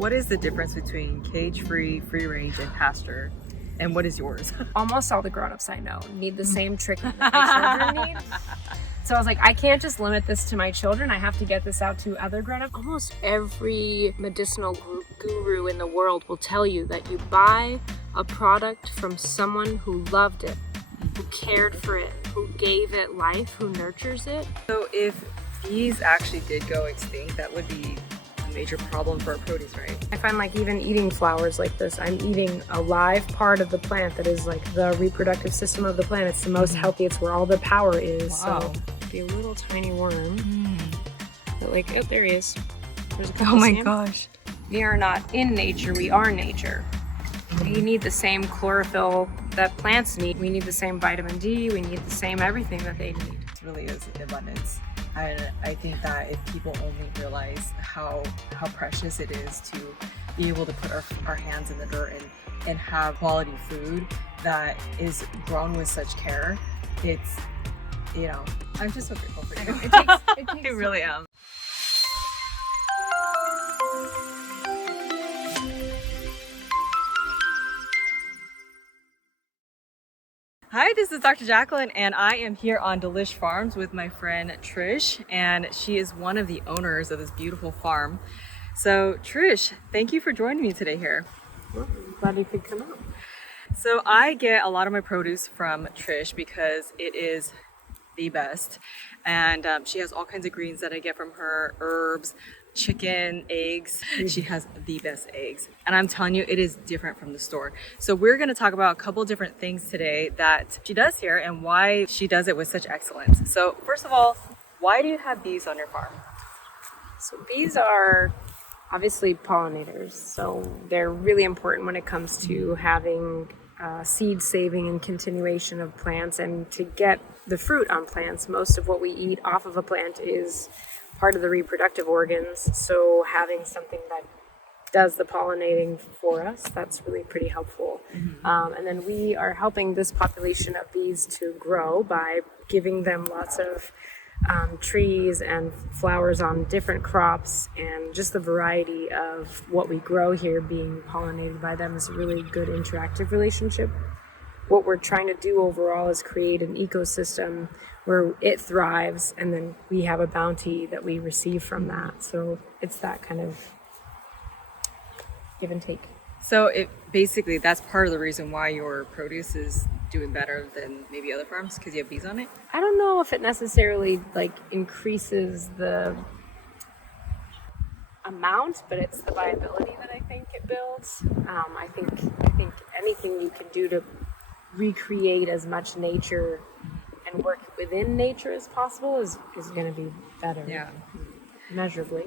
What is the difference between cage-free, free-range, and pasture? And what is yours? Almost all the grown-ups I know need the same tricking that my children need. So I was like, I can't just limit this to my children. I have to get this out to other grown-ups. Almost every medicinal guru in the world will tell you that you buy a product from someone who loved it, who cared for it, who gave it life, who nurtures it. So if bees actually did go extinct, that would be a major problem for our produce, right? I find like even eating flowers like this, I'm eating a live part of the plant that is like the reproductive system of the plant. It's the most healthy. It's where all the power is. Wow. So be a little tiny worm. But like, oh, there he is. There's a couple. Oh my See him? gosh. We are not in nature. We are nature. We need the same chlorophyll that plants need. We need the same vitamin D. We need the same everything that they need. It really is abundance. And I think that if people only realize how precious it is to be able to put our hands in the dirt and have quality food that is grown with such care, it's, you know, I'm just so grateful for you. It takes I really am. Hi, this is Dr. Jacqueline, and I am here on Dilish Farms with my friend Trish, and she is one of the owners of this beautiful farm. So Trish, thank you for joining me today here. Well, I'm glad you could come out. So I get a lot of my produce from Trish because it is the best, and she has all kinds of greens that I get from her, herbs, chicken, eggs. She has the best eggs, and I'm telling you, it is different from the store. So we're going to talk about a couple different things today that she does here and why she does it with such excellence. So first of all, why do you have bees on your farm? So bees are obviously pollinators, so they're really important when it comes to having seed saving and continuation of plants. And to get the fruit on plants, most of what we eat off of a plant is part of the reproductive organs. So having something that does the pollinating for us, that's really pretty helpful. And then we are helping this population of bees to grow by giving them lots of trees and flowers on different crops, and just the variety of what we grow here being pollinated by them is a really good interactive relationship. What we're trying to do overall is create an ecosystem where it thrives, and then we have a bounty that we receive from that. So it's that kind of give and take. So it basically, that's part of the reason why your produce is doing better than maybe other farms, because you have bees on it? I don't know if it necessarily like increases the amount, but it's the viability that I think it builds. I think anything you can do to recreate as much nature and work within nature as possible is going to be better. Yeah. Measurably.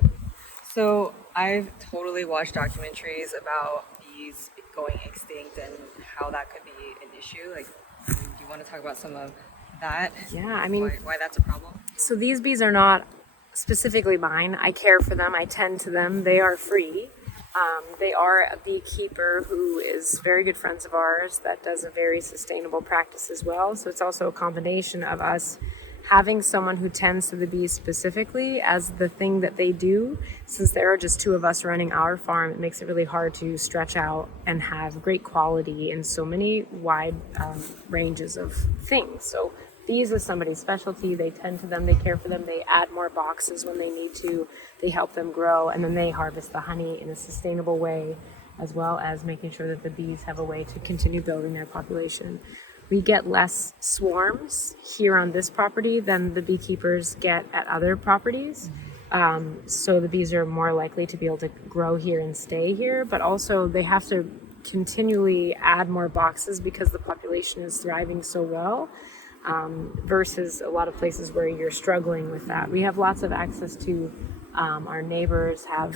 So I've totally watched documentaries about bees going extinct and how that could be an issue. Like, do you want to talk about some of that? Yeah, I mean, why that's a problem? So these bees are not specifically mine. I care for them. I tend to them. They are free. They are a beekeeper who is very good friends of ours that does a very sustainable practice as well. So it's also a combination of us having someone who tends to the bees specifically as the thing that they do. Since there are just two of us running our farm, it makes it really hard to stretch out and have great quality in so many wide ranges of things. So bees is somebody's specialty. They tend to them, they care for them, they add more boxes when they need to, they help them grow, and then they harvest the honey in a sustainable way, as well as making sure that the bees have a way to continue building their population. We get less swarms here on this property than the beekeepers get at other properties. So the bees are more likely to be able to grow here and stay here, but also they have to continually add more boxes because the population is thriving so well, versus a lot of places where you're struggling with that. We have lots of access to our neighbors have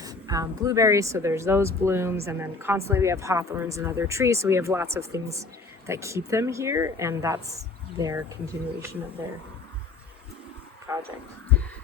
blueberries, so there's those blooms, and then constantly we have hawthorns and other trees, so we have lots of things that keep them here, and that's their continuation of their project.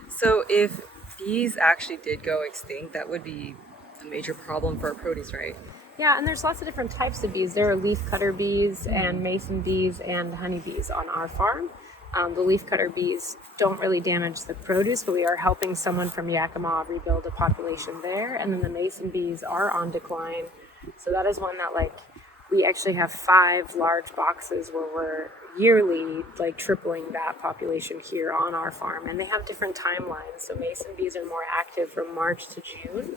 So if bees actually did go extinct, that would be a major problem for our produce, right? Yeah, and there's lots of different types of bees. There are leaf cutter bees and mason bees and honeybees on our farm. The leafcutter bees don't really damage the produce, but we are helping someone from Yakima rebuild a population there. And then the mason bees are on decline. So that is one that like we actually have 5 large boxes where we're yearly like tripling that population here on our farm, and they have different timelines. So mason bees are more active from March to June.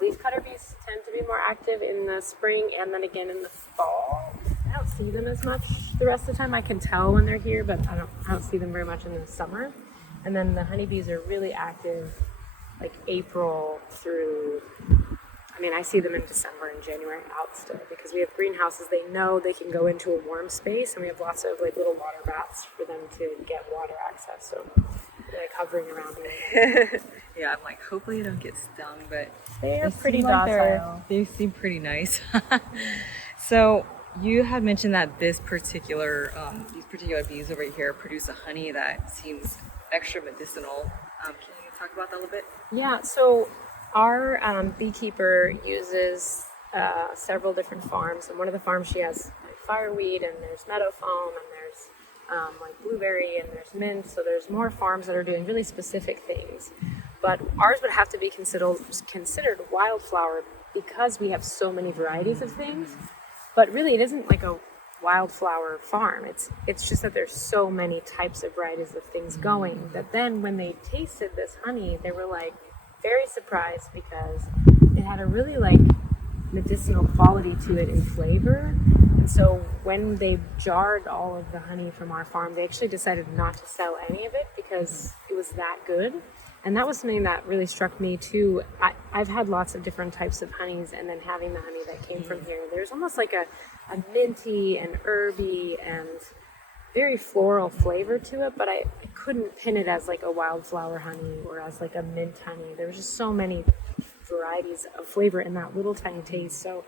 Leafcutter bees tend to be more active in the spring and then again in the fall. I don't see them as much the rest of the time. I can tell when they're here, but I don't see them very much in the summer. And then the honeybees are really active like April through, I mean, I see them in December and January out still because we have greenhouses. They know they can go into a warm space, and we have lots of like little water baths for them to get water access. So they're like hovering around me. Yeah, I'm like, hopefully you don't get stung, but They are pretty seem like docile. they seem pretty nice. So you had mentioned that these particular bees over here produce a honey that seems extra medicinal. Can you talk about that a little bit? Yeah, so our beekeeper uses several different farms, and one of the farms she has like fireweed, and there's meadow foam, and there's like blueberry, and there's mint. So there's more farms that are doing really specific things. But ours would have to be considered wildflower because we have so many varieties of things. But really, it isn't like a wildflower farm. It's just that there's so many types of varieties of things going that then when they tasted this honey, they were like very surprised because it had a really like medicinal quality to it in flavor. And so when they jarred all of the honey from our farm, they actually decided not to sell any of it because it was that good. And that was something that really struck me too. I've had lots of different types of honeys, and then having the honey that came from here, there's almost like a minty and herby and very floral flavor to it, but I couldn't pin it as like a wildflower honey or as like a mint honey. There was just so many varieties of flavor in that little tiny taste. So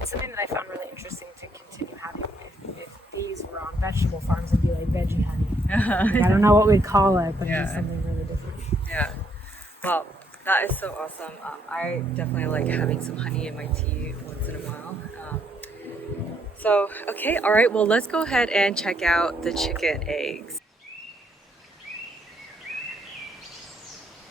it's something that I found really interesting to continue having. If these were on vegetable farms, it'd be like veggie honey. Like, I don't know what we'd call it, but it's something really different. Yeah. Well, that is so awesome. I definitely like having some honey in my tea once in a while. So, okay, all right, well, let's go ahead and check out the chicken eggs.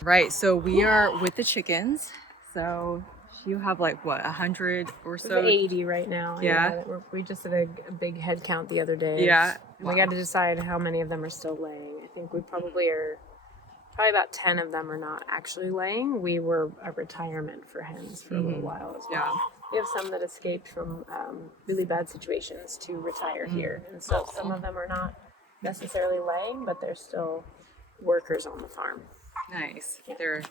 Right, so we are with the chickens. So you have like what, 100 or so? 80 right now. Yeah. We just did a big head count the other day. Yeah. And we got to decide how many of them are still laying. I think we probably about 10 of them are not actually laying. We were a retirement for hens for a little while as well. Yeah. We have some that escaped from really bad situations to retire here. And so some of them are not necessarily laying, but they're still workers on the farm. Nice. Yeah. They're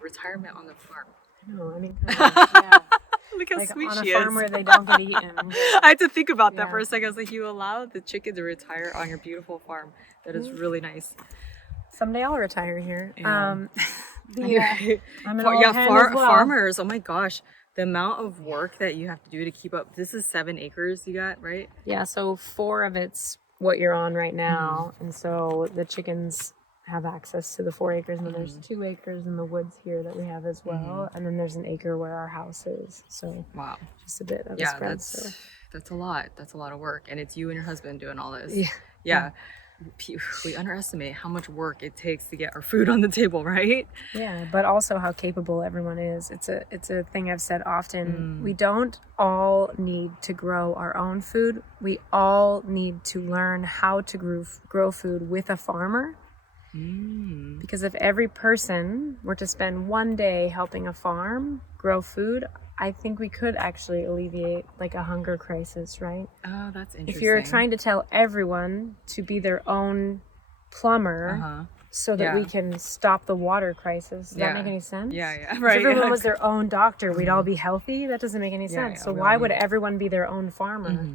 retirement on the farm. I know, I mean, yeah. Look how like sweet on she a is. farm where they don't get eaten. I had to think about that for a second. I was like, you allow the chicken to retire on your beautiful farm. That is really nice. Someday I'll retire here. Yeah. I'm an old hen as well. Farmers. Oh my gosh. The amount of work that you have to do to keep up. This is 7 acres you got, right? Yeah, so 4 of it's what you're on right now. And so the chickens have access to the 4 acres, and then there's 2 acres in the woods here that we have as well. And then there's an acre where our house is. So wow. Just a bit of a spread. That's a lot. That's a lot of work. And it's you and your husband doing all this. Yeah. We underestimate how much work it takes to get our food on the table, right? Yeah, but also how capable everyone is. It's a thing I've said often. We don't all need to grow our own food. We all need to learn how to grow food with a farmer. Because if every person were to spend one day helping a farm grow food, I think we could actually alleviate like a hunger crisis, right? Oh, that's interesting. If you're trying to tell everyone to be their own plumber so that we can stop the water crisis, does that make any sense? Yeah, right. If everyone was their own doctor, we'd all be healthy. That doesn't make any sense. So why would everyone be their own farmer?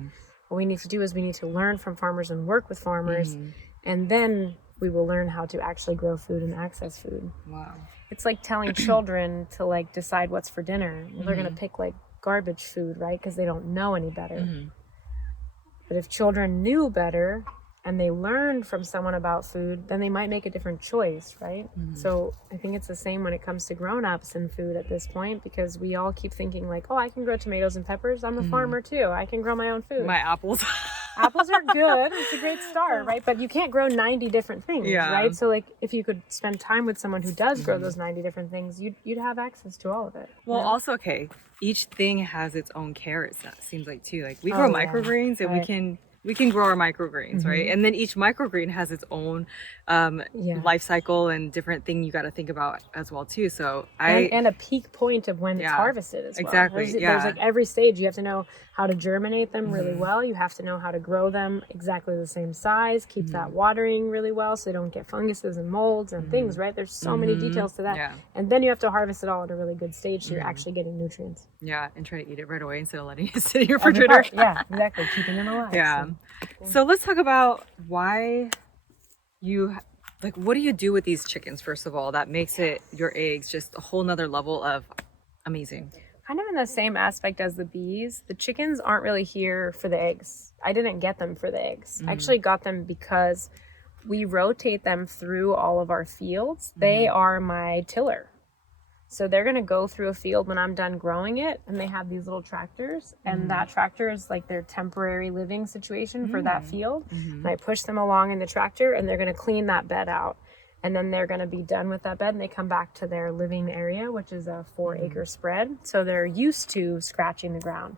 What we need to do is we need to learn from farmers and work with farmers, and then we will learn how to actually grow food and access food. Wow. It's like telling children to like decide what's for dinner. Well, they're going to pick like garbage food, right? Because they don't know any better. But if children knew better and they learned from someone about food, then they might make a different choice, right? So I think it's the same when it comes to grown-ups and food at this point, because we all keep thinking like, oh, I can grow tomatoes and peppers. I'm a farmer too. I can grow my own food. My apples. Apples are good. It's a great start, right? But you can't grow 90 different things, right? So like if you could spend time with someone who does grow those 90 different things, you'd have access to all of it. Well, also, okay, each thing has its own carrots, that seems like too. Like we grow microgreens and we can grow our microgreens, right? And then each microgreen has its own life cycle and different thing you got to think about as well too. So and a peak point of when it's harvested as well. Exactly. There's like every stage you have to know how to germinate them really well. You have to know how to grow them exactly the same size, keep that watering really well so they don't get funguses and molds and things, right? There's so many details to that. Yeah. And then you have to harvest it all at a really good stage so you're actually getting nutrients. Yeah, and try to eat it right away instead of letting it sit in your refrigerator. Yeah, exactly. Keeping them alive. Yeah. So let's talk about why what do you do with these chickens, first of all, that makes it your eggs just a whole nother level of amazing? Kind of in the same aspect as the bees, the chickens aren't really here for the eggs. I didn't get them for the eggs. I actually got them because we rotate them through all of our fields. They are my tiller. So they're going to go through a field when I'm done growing it, and they have these little tractors, and that tractor is like their temporary living situation for that field. And I push them along in the tractor, and they're going to clean that bed out. And then they're going to be done with that bed, and they come back to their living area, which is a 4-acre spread. So they're used to scratching the ground.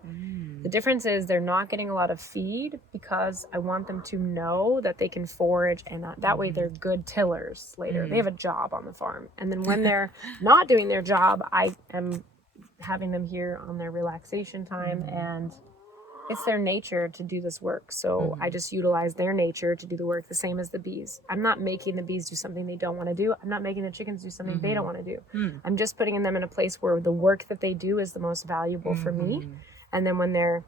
The difference is they're not getting a lot of feed because I want them to know that they can forage, and that way they're good tillers later. They have a job on the farm. And then when they're not doing their job, I am having them here on their relaxation time, and it's their nature to do this work. So I just utilize their nature to do the work the same as the bees. I'm not making the bees do something they don't want to do. I'm not making the chickens do something they don't want to do. I'm just putting them in a place where the work that they do is the most valuable for me. And then when they're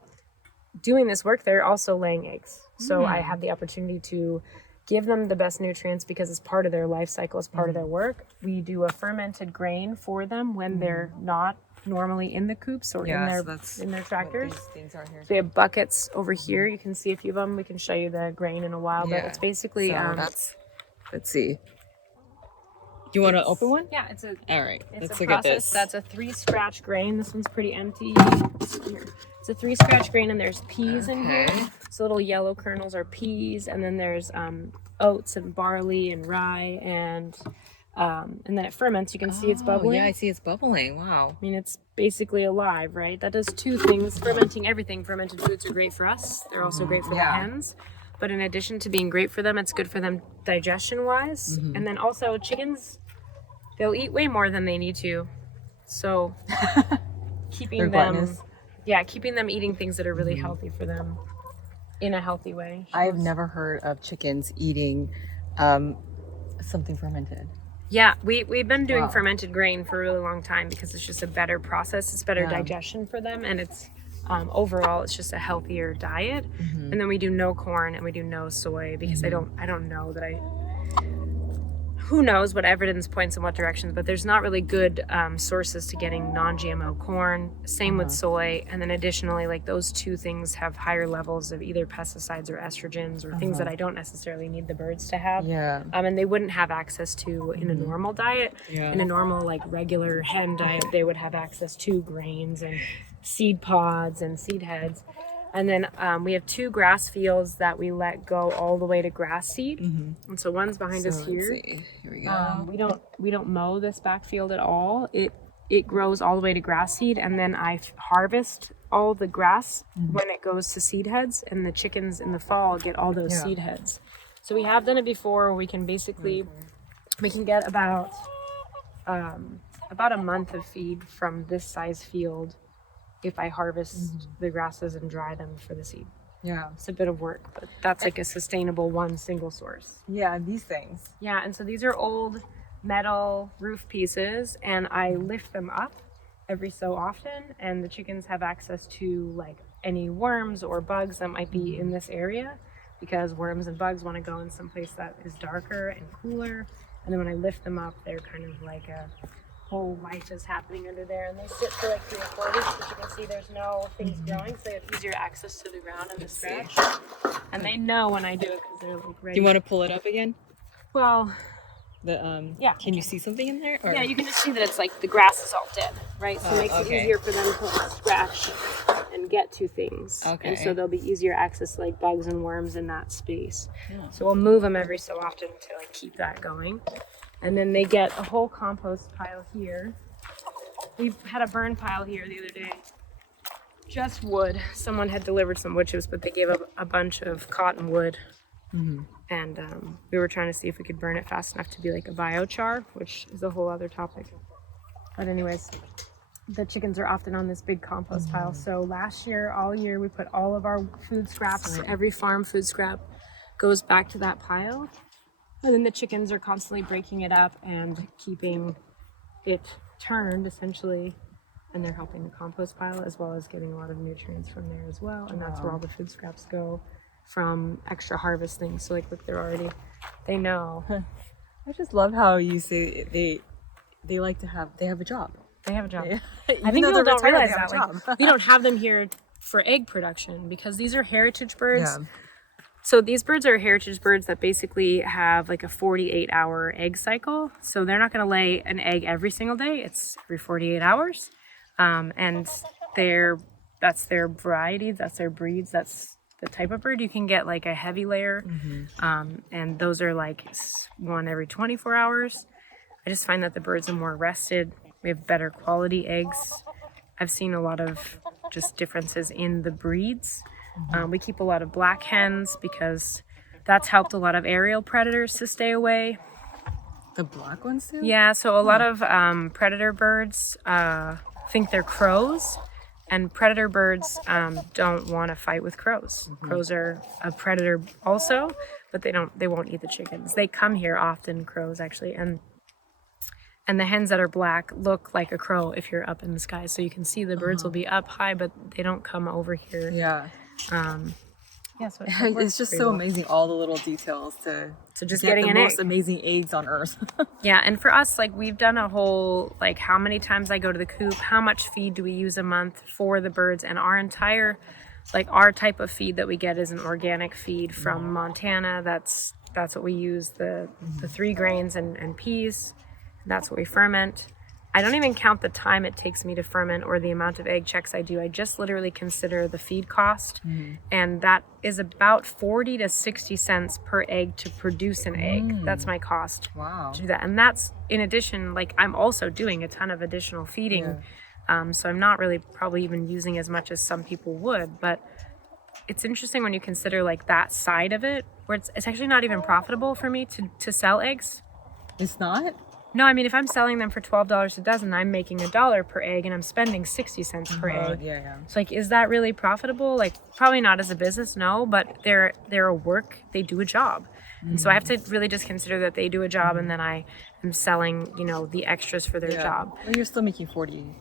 doing this work, they're also laying eggs. So I have the opportunity to give them the best nutrients because it's part of their life cycle, it's part of their work. We do a fermented grain for them when they're not normally in the coops or in their tractors. Things are here. So we have buckets over here. You can see a few of them. We can show you the grain in a while, but it's basically let's see. Do you want to open one? Yeah, it's a all right. It's let's a look process. at this. That's a 3-scratch grain. This one's pretty empty. Here. It's a 3-scratch grain, and there's peas in here. So little yellow kernels are peas, and then there's oats and barley and rye, and then it ferments. You can see it's bubbling. Yeah, I see it's bubbling. Wow. I mean, it's basically alive, right? That does two things. Fermenting everything. Fermented foods are great for us. They're also great for the hens. But in addition to being great for them, it's good for them digestion-wise. And then also chickens, they'll eat way more than they need to. So keeping them eating things that are really healthy for them in a healthy way. I've never heard of chickens eating something fermented. Yeah, we've been doing fermented grain for a really long time because it's just a better process. It's better digestion for them, and it's overall it's just a healthier diet. And then we do no corn and we do no soy because I don't know that who knows what evidence points in what directions, but there's not really good sources to getting non-GMO corn. Same with soy. And then additionally, like those two things have higher levels of either pesticides or estrogens or things that I don't necessarily need the birds to have. And they wouldn't have access to in a normal diet. In a normal, like regular hen diet, they would have access to grains and seed pods and seed heads. And then we have 2 grass fields that we let go all the way to grass seed. And so one's behind us here. Here we go. We don't mow this back field at all. It grows all the way to grass seed, and then I harvest all the grass when it goes to seed heads, and the chickens in the fall get all those seed heads. So we have done it before. We can basically we can get about a month of feed from this size field if I harvest the grasses and dry them for the seed. Yeah. It's a bit of work, but that's like a sustainable one single source. Yeah, these things. Yeah, and so these are old metal roof pieces, and I lift them up every so often, and the chickens have access to like any worms or bugs that might be in this area, because worms and bugs want to go in some place that is darker and cooler. And then when I lift them up, they're kind of like a whole life is happening under there, and they sit for like 3 or 4 weeks, but you can see there's no things growing, so they have easier access to the ground and the scratch. And they know when I do it because they're like ready. Do you want to pull it up again? Well, yeah. Can you see something in there? Or? Yeah, you can just see that it's like the grass is all dead, right? So it makes it easier for them to scratch and can get to things. Okay. And so they'll be easier access to like bugs and worms in that space. Yeah. So we'll move them every so often to like keep that going. And then they get a whole compost pile here. We had a burn pile here the other day. Just wood. Someone had delivered some wood chips, but they gave a bunch of cottonwood. And we were trying to see if we could burn it fast enough to be like a biochar, which is a whole other topic. But anyways, the chickens are often on this big compost pile. So last year, all year, we put all of our food scraps, every farm food scrap goes back to that pile. And then the chickens are constantly breaking it up and keeping it turned, essentially. And they're helping the compost pile as well as getting a lot of nutrients from there as well. And that's where all the food scraps go from extra harvesting. So like, look, they know. I just love how you say they have a job. They have a job. Yeah. I think people don't realize that. They have a Like, we don't have them here for egg production because these are heritage birds. Yeah. So these birds are heritage birds that basically have like a 48-hour egg cycle. So they're not going to lay an egg every single day. It's every 48 hours. And that's their variety, that's their breeds, that's the type of bird. You can get like a heavy layer, and those are like one every 24 hours. I just find that the birds are more rested. We have better quality eggs. I've seen a lot of just differences in the breeds. We keep a lot of black hens because that's helped a lot of aerial predators to stay away. The black ones too? Yeah, so a lot of predator birds think they're crows, and predator birds don't want to fight with crows. Crows are a predator also, but they won't eat the chickens. They come here often, crows actually, and the hens that are black look like a crow if you're up in the sky. So you can see the birds will be up high, but they don't come over here. Yeah. So It's just so amazing, all the little details to just get getting the an most egg. amazing eggs on earth. Yeah, and for us, like we've done a whole, like how many times I go to the coop, how much feed do we use a month for the birds, and our entire, like our type of feed that we get is an organic feed from Montana. That's what we use, the 3 grains and peas. That's what we ferment. I don't even count the time it takes me to ferment or the amount of egg checks I do. I just literally consider the feed cost. And that is about 40 to 60 cents per egg to produce an egg. That's my cost Wow. to do that. And that's in addition, like I'm also doing a ton of additional feeding. So I'm not really probably even using as much as some people would. But it's interesting when you consider like that side of it, where it's actually not even profitable for me to sell eggs. It's not? No, I mean, if I'm selling them for $12 a dozen, I'm making $1 per egg and I'm spending 60 cents per egg. Yeah. So like, is that really profitable? Like, probably not as a business, no, but they're a work, they do a job. And so I have to really just consider that they do a job and then I am selling, the extras for their job. Well, you're still making 40%,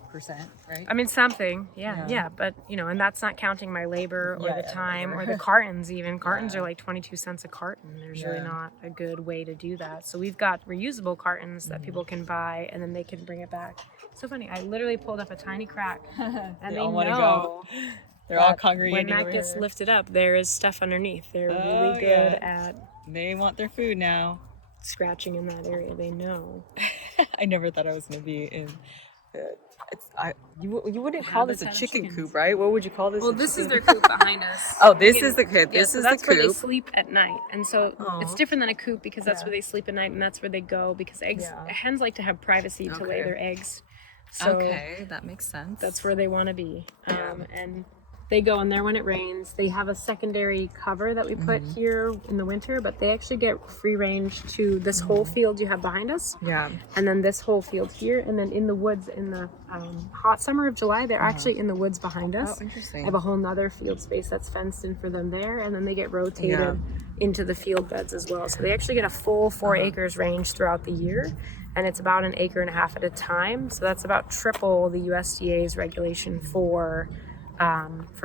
right? I mean, something, yeah. But, and that's not counting my labor or the time or the cartons even. Cartons are like 22 cents a carton. There's really not a good way to do that. So we've got reusable cartons that people can buy and then they can bring it back. So funny. I literally pulled up a tiny crack and they all wanna know. go. They're all congregating When that over gets here. lifted up, there is stuff underneath. They're really good at They want their food now. scratching in that area. They know. I never thought I was going to be in... You wouldn't call this a habitat of chicken chickens. coop, right? What would you call this? Well, a this is chicken- their coop behind us. Oh, this is the coop. This so is that's the where they coop. sleep at night, and so it's different than a coop because that's where they sleep at night, and that's where they go because hens like to have privacy to lay their eggs. So Okay, that makes sense. that's where they want to be, and they go in there when it rains. They have a secondary cover that we put here in the winter, but they actually get free range to this whole field you have behind us. Yeah. And then this whole field here, and then in the woods in the hot summer of July, they're actually in the woods behind us. Oh, interesting. I have a whole nother field space that's fenced in for them there, and then they get rotated into the field beds as well. So they actually get a full 4 acres range throughout the year, and it's about 1.5 acres at a time. So that's about triple the USDA's regulation for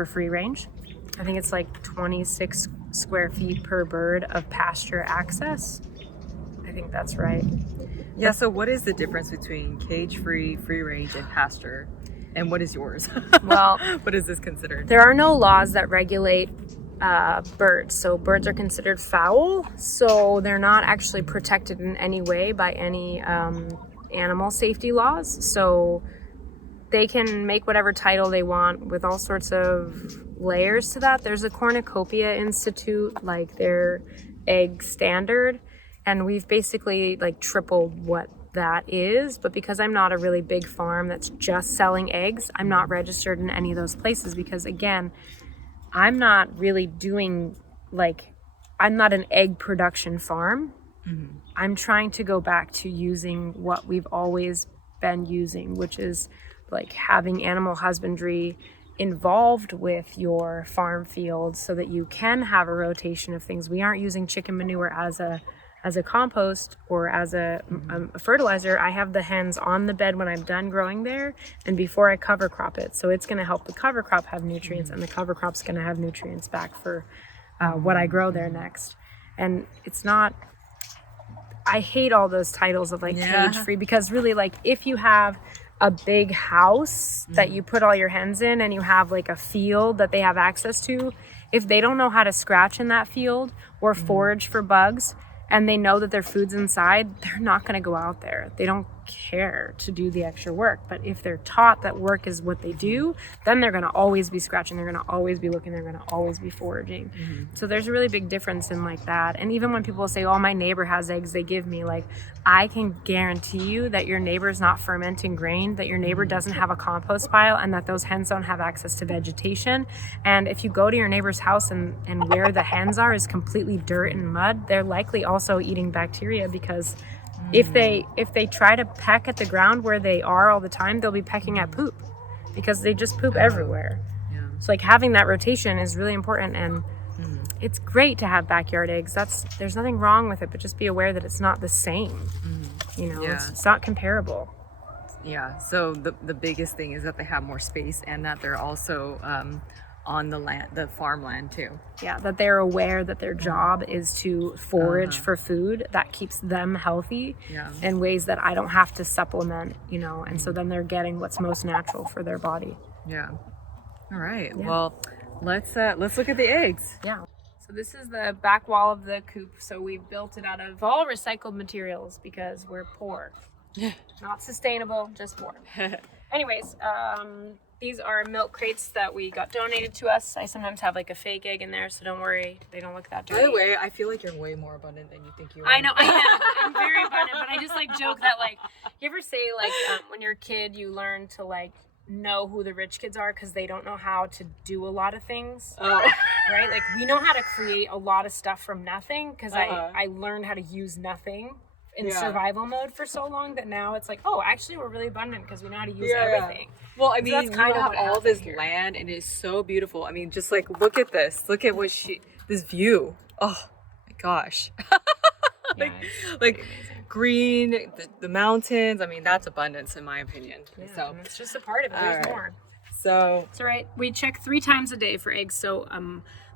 free range. I think it's like 26 square feet per bird of pasture access. I think that's right. Yeah, so what is the difference between cage-free, free-range, and pasture? And what is yours? Well, what is this considered? there are no laws that regulate birds. So birds are considered fowl. So they're not actually protected in any way by any animal safety laws. So they can make whatever title they want with all sorts of layers to that. There's a cornucopia institute, like their egg standard, and we've basically like tripled what that is. But because I'm not a really big farm that's just selling eggs, I'm not registered in any of those places, because again, I'm not really doing like, I'm not an egg production farm. Mm-hmm. I'm trying to go back to using what we've always been using, which is like having animal husbandry involved with your farm field so that you can have a rotation of things. We aren't using chicken manure as a compost or as a fertilizer. I have the hens on the bed when I'm done growing there and before I cover crop it. So it's going to help the cover crop have nutrients, and the cover crop's going to have nutrients back for what I grow there next. And it's not, I hate all those titles of like cage free, because really, like, if you have a big house that you put all your hens in and you have like a field that they have access to, if they don't know how to scratch in that field or forage for bugs, and they know that their food's inside, they're not going to go out there. They don't care to do the extra work. But if they're taught that work is what they do, then they're going to always be scratching. They're going to always be looking. They're going to always be foraging. Mm-hmm. So there's a really big difference in like that. And even when people say, oh, my neighbor has eggs they give me, like, I can guarantee you that your neighbor's not fermenting grain, that your neighbor doesn't have a compost pile, and that those hens don't have access to vegetation. And if you go to your neighbor's house and where the hens are is completely dirt and mud, they're likely also eating bacteria, because if they try to peck at the ground where they are all the time, they'll be pecking at poop, because they just poop everywhere. Yeah. So like having that rotation is really important, and it's great to have backyard eggs. There's nothing wrong with it, but just be aware that it's not the same. You know, it's not comparable. Yeah. So the biggest thing is that they have more space, and that they're also on the land, the farmland too. Yeah, that they're aware that their job is to forage for food that keeps them healthy in ways that I don't have to supplement, you know, and so then they're getting what's most natural for their body. Yeah. All right. Yeah. Well, let's look at the eggs. Yeah. So this is the back wall of the coop. So we've built it out of all recycled materials because we're poor. Not sustainable, just poor. Anyways, these are milk crates that we got donated to us. I sometimes have like a fake egg in there, so don't worry, they don't look that dirty. By the way, I feel like you're way more abundant than you think you are. I know, I am. I'm very abundant, but I just like joke that, like, you ever say like when you're a kid, you learn to like know who the rich kids are because they don't know how to do a lot of things. Right? Like, we know how to create a lot of stuff from nothing because I learned how to use nothing in survival mode for so long that now it's like, oh, actually we're really abundant because we know how to use everything. Well, I mean, so that's kind of have all this land, and it's so beautiful. I mean, just like, look at this. Look at what this view. Oh my gosh. like green, the mountains. I mean, that's abundance in my opinion. Yeah, so it's just a part of it. There's more. So it's all right. We check 3 times a day for eggs. So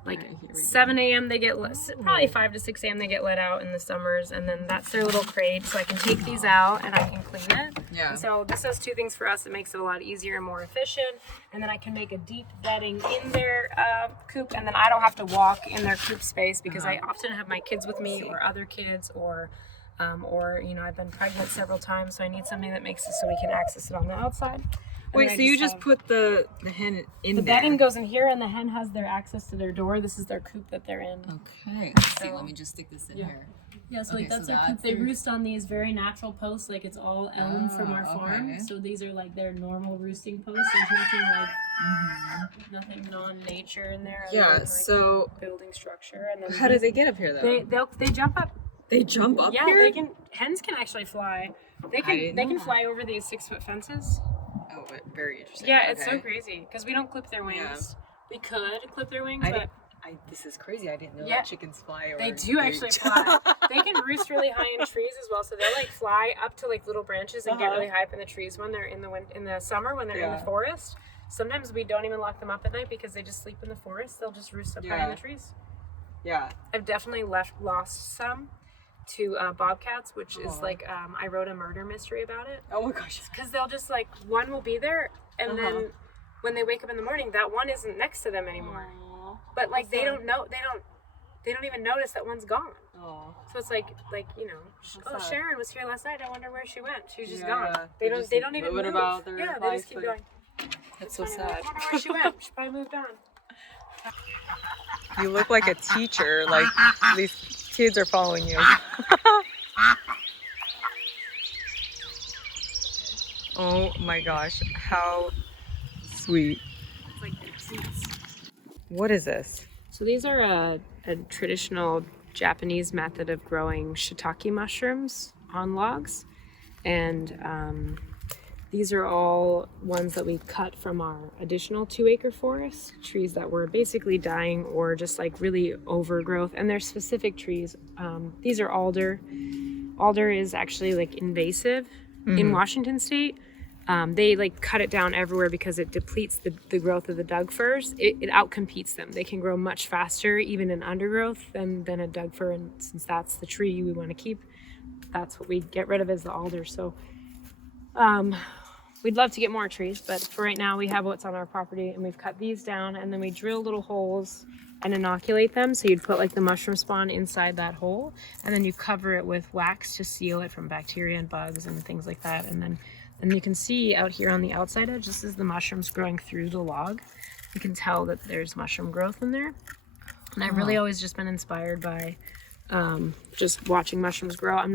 like 7 a.m. they get probably 5 to 6 a.m. they get let out in the summers, and then that's their little crate, so I can take these out and I can clean it. Yeah. And so this does 2 things for us. It makes it a lot easier and more efficient, and then I can make a deep bedding in their coop, and then I don't have to walk in their coop space because I often have my kids with me or other kids or you know, I've been pregnant several times, so I need something that makes it so we can access it on the outside. Wait, so you just put the hen in there? The bedding goes in here, and the hen has their access to their door. This is their coop that they're in. Okay. Let's see, let me just stick this in here. Yeah, so like that's their coop. They roost on these very natural posts, like it's all elm from our farm. So these are like their normal roosting posts. There's nothing like nothing non-nature in there. Yeah. Like so building structure. And then how do they get up here though? They jump up. They jump up here? Yeah, they can. Hens can actually fly. They can fly over these 6-foot fences. Oh, very interesting. Yeah, it's so crazy because we don't clip their wings. Yeah. We could clip their wings, but this is crazy. I didn't know that chickens fly. They do actually fly. They can roost really high in trees as well, so they'll like fly up to like little branches and get really high up in the trees when they're in the summer when they're in the forest. Sometimes we don't even lock them up at night because they just sleep in the forest. They'll just roost up high in the trees. Yeah, I've definitely lost some to bobcats, which is like I wrote a murder mystery about it. Oh my gosh! Because they'll just like one will be there, and then when they wake up in the morning, that one isn't next to them anymore. But like they don't know, they don't even notice that one's gone. Oh. So it's like you know, That's sad. Sharon was here last night. I wonder where she went. She's just Yeah, gone. They don't even move. about their Yeah, they life, just keep like- going. That's so Funny, sad. I wonder where she went. She probably moved on. You look like a teacher. Like these kids are following you. Oh my gosh, how sweet. It's like their seeds. What is this? So these are a traditional Japanese method of growing shiitake mushrooms on logs, and these are all ones that we cut from our additional 2-acre forest, trees that were basically dying or just like really overgrowth, and they're specific trees. These are alder. Alder is actually like invasive in Washington state. They like cut it down everywhere because it depletes the growth of the Doug firs. It outcompetes them. They can grow much faster, even in undergrowth, than a Doug fir. And since that's the tree we want to keep, that's what we get rid of is the alder. So we'd love to get more trees, but for right now we have what's on our property, and we've cut these down, and then we drill little holes and inoculate them. So you'd put like the mushroom spawn inside that hole, and then you cover it with wax to seal it from bacteria and bugs and things like that. And then you can see out here on the outside edge, this is the mushrooms growing through the log. You can tell that there's mushroom growth in there. And I've really always just been inspired by just watching mushrooms grow. I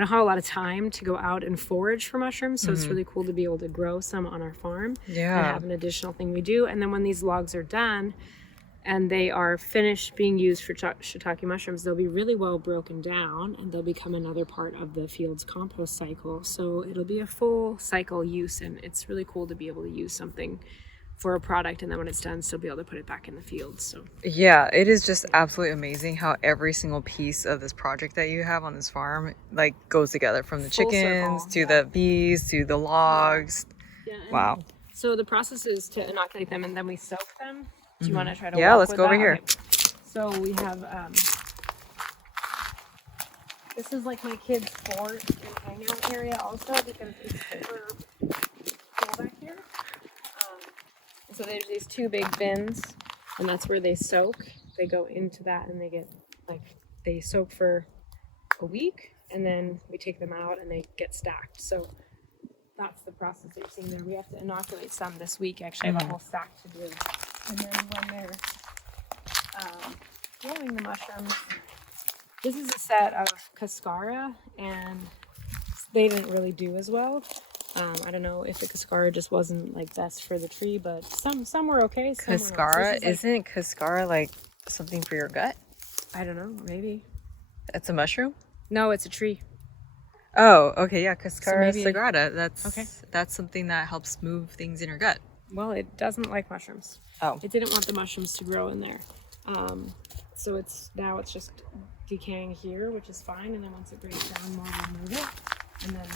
don't have a lot of time to go out and forage for mushrooms, so it's really cool to be able to grow some on our farm and have an additional thing we do. And then when these logs are done and they are finished being used for shiitake mushrooms, they'll be really well broken down, and they'll become another part of the field's compost cycle. So it'll be a full cycle use, and it's really cool to be able to use something for a product, and then when it's done, still be able to put it back in the field. So Yeah, it is just absolutely amazing how every single piece of this project that you have on this farm like goes together, from the Full chickens circle, to the bees to the logs. yeah, Wow. So the process is to inoculate them, and then we soak them. Do you want to try to Yeah, walk let's with go over that? here. Okay. So we have this is like my kids' sport and hangout area also, because it's super cool back here. So there's these 2 big bins, and that's where they soak. They go into that, and they soak for a week, and then we take them out and they get stacked. So that's the process that you're seeing there. We have to inoculate some this week. Actually, I have a whole stack to do. And then when they're growing the mushrooms, this is a set of cascara, and they didn't really do as well. I don't know if the cascara just wasn't like best for the tree, but some were okay. Some were not. Cascara? So Isn't cascara like something for your gut? I don't know, maybe. It's a mushroom? No, it's a tree. Oh, okay, yeah, Cascara maybe- sagrada. That's Okay. That's something that helps move things in your gut. Well, it doesn't like mushrooms. Oh. It didn't want the mushrooms to grow in there. So it's just decaying here, which is fine. And then once it breaks down more, we'll move it. And then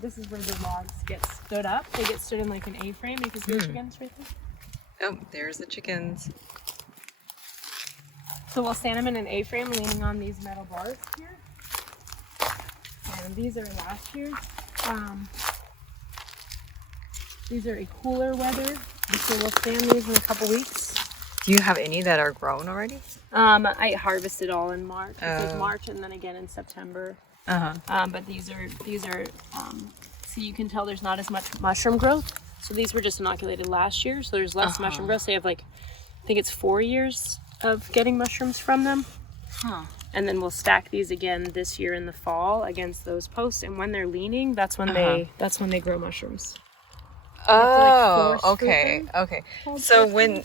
this is where the logs get stood up. They get stood in like an A-frame. You can see the chickens right there. Oh, there's the chickens. So we'll stand them in an A-frame leaning on these metal bars here. And these are last year's. These are a cooler weather. So we'll stand these in a couple weeks. Do you have any that are grown already? I harvested all in March. It's like Oh. March and then again in September. Uh-huh. But these are so you can tell there's not as much mushroom growth. So these were just inoculated last year, so there's less mushroom growth. So they have like, I think it's 4 years of getting mushrooms from them. Huh. And then we'll stack these again this year in the fall against those posts. And when they're leaning, that's when they grow mushrooms. Oh, force feed okay, them. okay. So when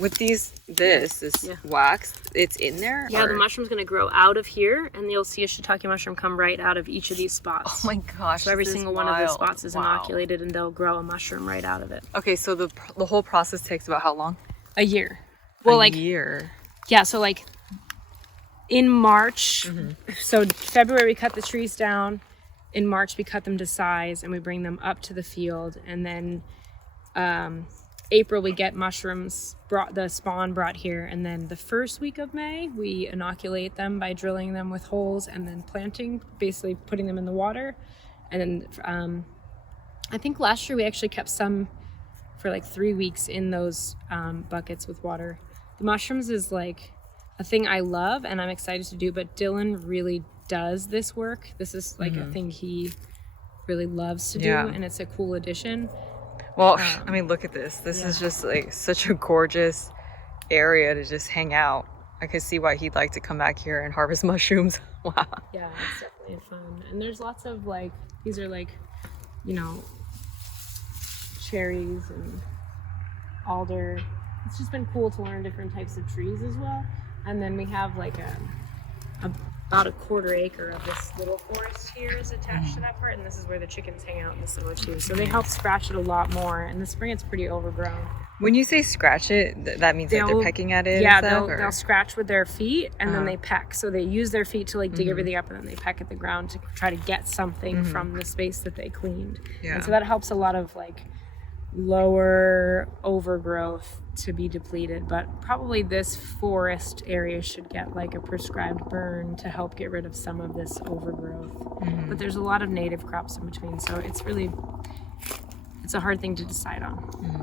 with this Yeah. wax, it's in there? Yeah, or- the mushroom's gonna grow out of here, and you'll see a shiitake mushroom come right out of each of these spots. Oh my gosh. So every this is single one of those wild. spots is Wow. inoculated, and they'll grow a mushroom right out of it. Okay, so the whole process takes about how long? A year. Well, A year. yeah, so like in March, so February we cut the trees down. In March we cut them to size and we bring them up to the field, and then April we get mushrooms, the spawn brought here, and then the first week of May we inoculate them by drilling them with holes and then planting, basically putting them in the water. And then I think last year we actually kept some for like 3 weeks in those buckets with water. The mushrooms is like a thing I love and I'm excited to do, but Dylan really does this work. This is like a thing he really loves to do, and it's a cool addition. Well, I mean, look at this. This is just like such a gorgeous area to just hang out. I could see why he'd like to come back here and harvest mushrooms. Wow. Yeah, it's definitely fun. And there's lots of like, these are like, you know, cherries and alder. It's just been cool to learn different types of trees as well. And then we have like about a 1/4 acre of this little forest here is attached to that part, and this is where the chickens hang out in the summer too. So they help scratch it a lot more. In the spring, it's pretty overgrown. When you say scratch it, that means that they're pecking at it? Yeah, and stuff, they'll scratch with their feet, and then they peck. So they use their feet to like dig everything up, and then they peck at the ground to try to get something from the space that they cleaned. Yeah. And so that helps a lot of like lower overgrowth to be depleted, but probably this forest area should get like a prescribed burn to help get rid of some of this overgrowth. But there's a lot of native crops in between, so it's a hard thing to decide on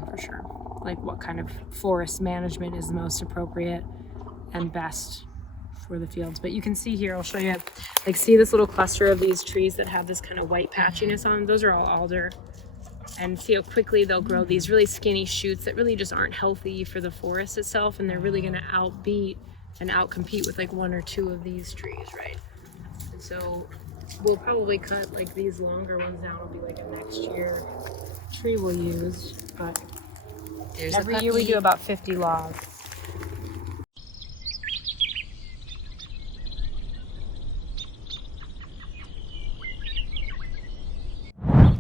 for sure, like what kind of forest management is the most appropriate and best for the fields. But you can see here, I'll show you, like see this little cluster of these trees that have this kind of white patchiness on them? Those are all alder. And see how quickly they'll grow these really skinny shoots that really just aren't healthy for the forest itself, and they're really going to outbeat and outcompete with like 1 or 2 of these trees, right? And so we'll probably cut like these longer ones down. It'll be like a next year tree we'll use, but every year we do about 50 logs.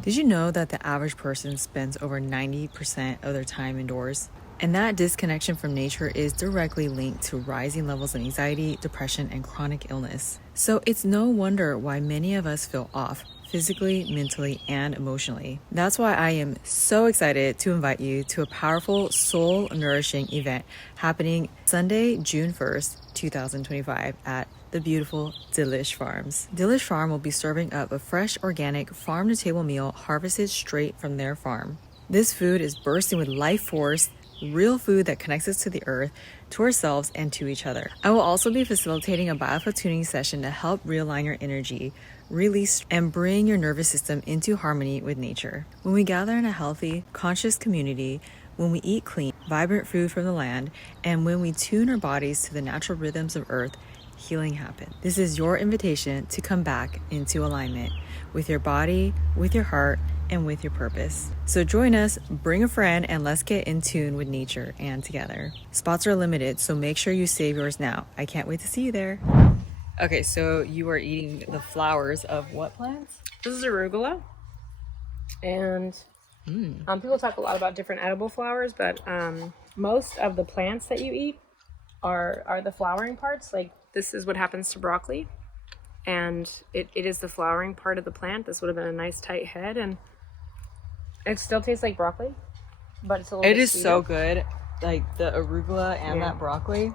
Did you know that the average person spends over 90% of their time indoors? And that disconnection from nature is directly linked to rising levels of anxiety, depression, and chronic illness. So it's no wonder why many of us feel off physically, mentally, and emotionally. That's why I am so excited to invite you to a powerful, soul-nourishing event happening Sunday, June 1st, 2025 at the beautiful Dilish Farms. Dilish Farm will be serving up a fresh, organic, farm-to-table meal harvested straight from their farm. This food is bursting with life force, real food that connects us to the earth, to ourselves, and to each other. I will also be facilitating a biofield tuning session to help realign your energy, release, and bring your nervous system into harmony with nature. When we gather in a healthy, conscious community, when we eat clean, vibrant food from the land, and when we tune our bodies to the natural rhythms of earth, healing happens. This is your invitation to come back into alignment with your body, with your heart, and with your purpose. So join us, bring a friend, and let's get in tune with nature and together. Spots are limited, so make sure you save yours now. I can't wait to see you there. Okay, so you are eating the flowers of what plants? This is arugula, and people talk a lot about different edible flowers, but most of the plants that you eat are the flowering parts. Like this is what happens to broccoli, and it is the flowering part of the plant. This would have been a nice tight head, and it still tastes like broccoli, but it's a little bit sweeter. So good, like the arugula and that broccoli.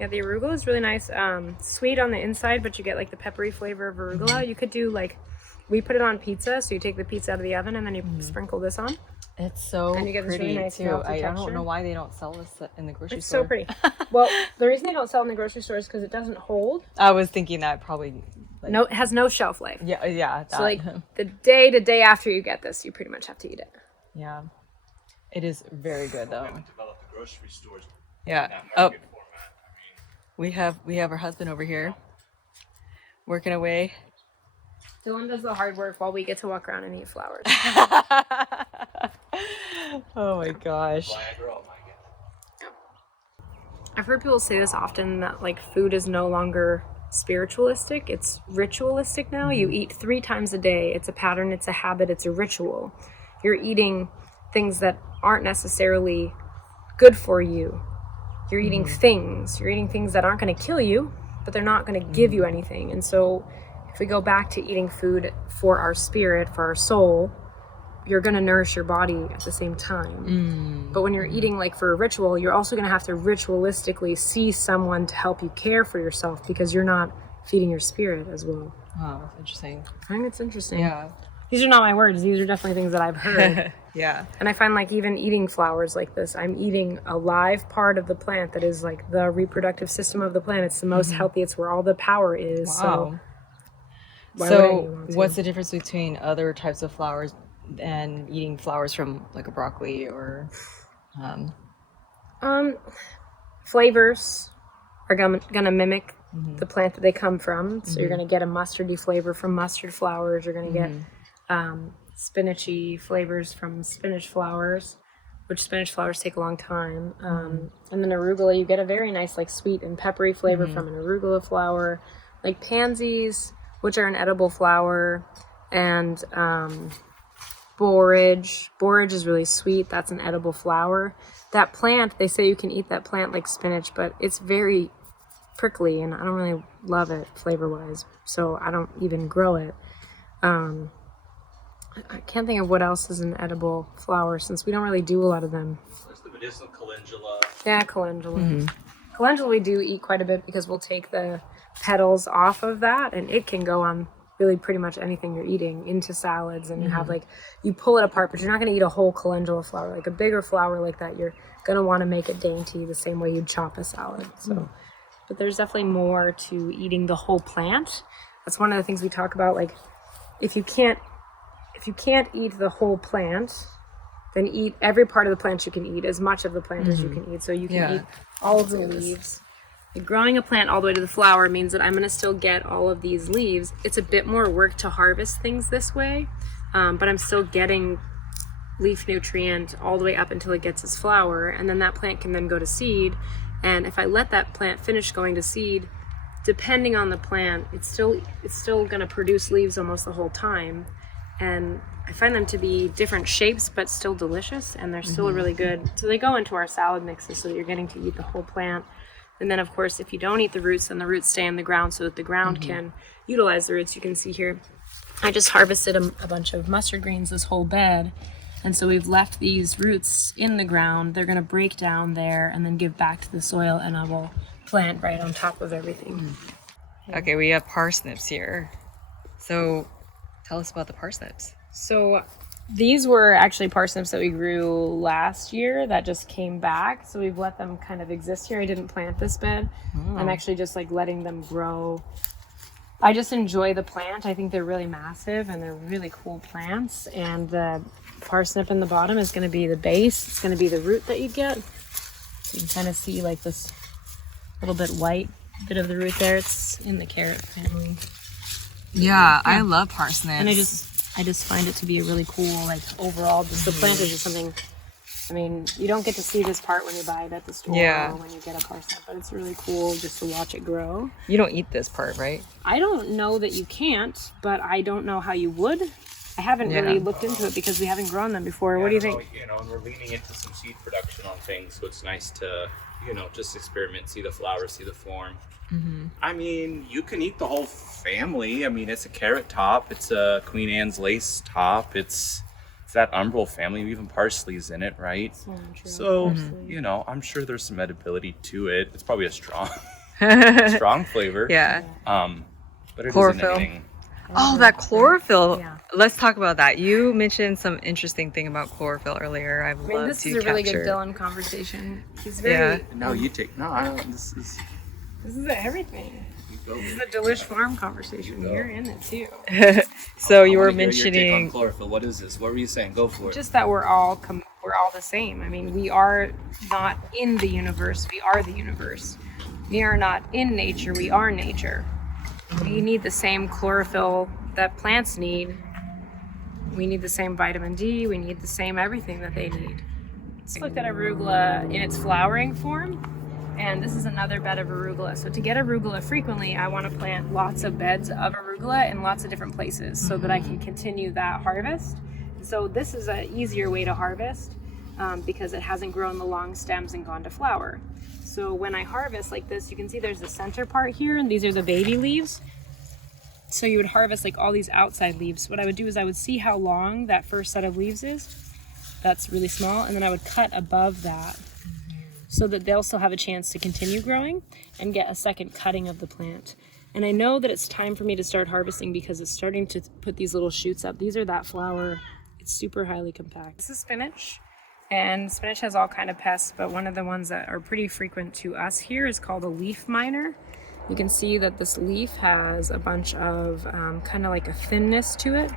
Yeah, the arugula is really nice, sweet on the inside, but you get like the peppery flavor of arugula. You could do like, we put it on pizza, so you take the pizza out of the oven and then you sprinkle this on. It's so and you get this pretty really nice too. I don't know why they don't sell this in the grocery store. It's so pretty. Well, the reason they don't sell it in the grocery store is because it doesn't hold. I was thinking that probably. Like, no, it has no shelf life. Yeah. So like the day after you get this, you pretty much have to eat it. Yeah, it is very good though. Develop the grocery stores. Yeah. Oh, we have our husband over here working away. Dylan does the hard work while we get to walk around and eat flowers. Oh my gosh. I've heard people say this often, that like food is no longer spiritualistic, it's ritualistic now. You eat 3 times a day. It's a pattern, it's a habit, it's a ritual. You're eating things that aren't necessarily good for you. You're eating things that aren't going to kill you, but they're not going to give you anything. And so if we go back to eating food for our spirit, for our soul, you're going to nourish your body at the same time. But when you're eating like for a ritual, you're also going to have to ritualistically see someone to help you care for yourself, because you're not feeding your spirit as well. Wow, that's interesting. I think it's interesting. Yeah. These are not my words. These are definitely things that I've heard. Yeah. And I find like even eating flowers like this, I'm eating a live part of the plant that is like the reproductive system of the plant. It's the most healthy. It's where all the power is. Wow. So why wouldn't you want to? What's the difference between other types of flowers and eating flowers from like a broccoli or Flavors are gonna mimic the plant that they come from. So you're gonna get a mustardy flavor from mustard flowers. You're gonna get spinachy flavors from spinach flowers, which spinach flowers take a long time. And then arugula, you get a very nice like sweet and peppery flavor from an arugula flower. Like pansies, which are an edible flower, and borage. Borage is really sweet. That's an edible flower. That plant, they say you can eat that plant like spinach, but it's very prickly, and I don't really love it flavor-wise, so I don't even grow it. I can't think of what else is an edible flower, since we don't really do a lot of them. There's the medicinal calendula. Yeah, calendula. Calendula we do eat quite a bit because we'll take the petals off of that, and it can go on really pretty much anything you're eating into salads, and have like, you pull it apart, but you're not going to eat a whole calendula flower. Like a bigger flower like that, you're going to want to make it dainty the same way you'd chop a salad. So, but there's definitely more to eating the whole plant. That's one of the things we talk about. Like, if you can't eat the whole plant, then eat every part of the plant you can eat, as much of the plant as you can eat. So you can eat all of the leaves. Like growing a plant all the way to the flower means that I'm going to still get all of these leaves. It's a bit more work to harvest things this way, but I'm still getting leaf nutrient all the way up until it gets its flower, and then that plant can then go to seed. And if I let that plant finish going to seed, depending on the plant, it's still going to produce leaves almost the whole time. And I find them to be different shapes, but still delicious, and they're still really good. So they go into our salad mixes so that you're getting to eat the whole plant. And then, of course, if you don't eat the roots, then the roots stay in the ground so that the ground can utilize the roots. You can see here, I just harvested a bunch of mustard greens, this whole bed. And so we've left these roots in the ground. They're going to break down there and then give back to the soil, and I will plant right on top of everything. Okay, we have parsnips here. So tell us about the parsnips. So these were actually parsnips that we grew last year that just came back. So we've let them kind of exist here. I didn't plant this bed. I'm actually just like letting them grow. I just enjoy the plant. I think they're really massive and they're really cool plants. And the parsnip in the bottom is going to be the base. It's going to be the root that you get. You can kind of see like this little bit white bit of the root there. It's in the carrot family. Yeah, I love parsnips. And I just find it to be a really cool, like, overall, just the plant is just something, I mean, you don't get to see this part when you buy it at the store or when you get a parsnip, but it's really cool just to watch it grow. You don't eat this part, right? I don't know that you can't, but I don't know how you would. I haven't really looked into it because we haven't grown them before. What do you think? You know, and we're leaning into some seed production on things, so it's nice to, you know, just experiment, see the flowers, see the form. I mean, you can eat the whole family. I mean, it's a carrot top, it's a Queen Anne's lace top, it's that umbral family, even parsley's in it, right? So, you know, I'm sure there's some edibility to it. It's probably a strong flavor. Yeah. But it Chlorophyll. isn't anything. Oh, that chlorophyll. Yeah. Let's talk about that. You mentioned some interesting thing about chlorophyll earlier. I'd I mean, love this to is a really good capture. Dylan conversation. He's very, No, you take, no, I don't, this is everything. This is a Dilish Farm conversation. You're in it too. So you I were wanna hear your take on mentioning. chlorophyll. What is this? What were you saying? Go for it. Just that we're all the same. I mean, we are not in the universe. We are the universe. We are not in nature. We are nature. We need the same chlorophyll that plants need. We need the same vitamin D. We need the same everything that they need. Let's look at arugula in its flowering form. And this is another bed of arugula. So to get arugula frequently, I want to plant lots of beds of arugula in lots of different places so that I can continue that harvest. So this is an easier way to harvest because it hasn't grown the long stems and gone to flower. So when I harvest like this, you can see there's the center part here, and these are the baby leaves. So you would harvest like all these outside leaves. What I would do is I would see how long that first set of leaves is. That's really small. And then I would cut above that so that they'll still have a chance to continue growing and get a second cutting of the plant. And I know that it's time for me to start harvesting because it's starting to put these little shoots up. These are that flower. It's super highly compact. This is spinach. And spinach has all kind of pests, but one of the ones that are pretty frequent to us here is called a leaf miner. You can see that this leaf has a bunch of kind of like a thinness to it,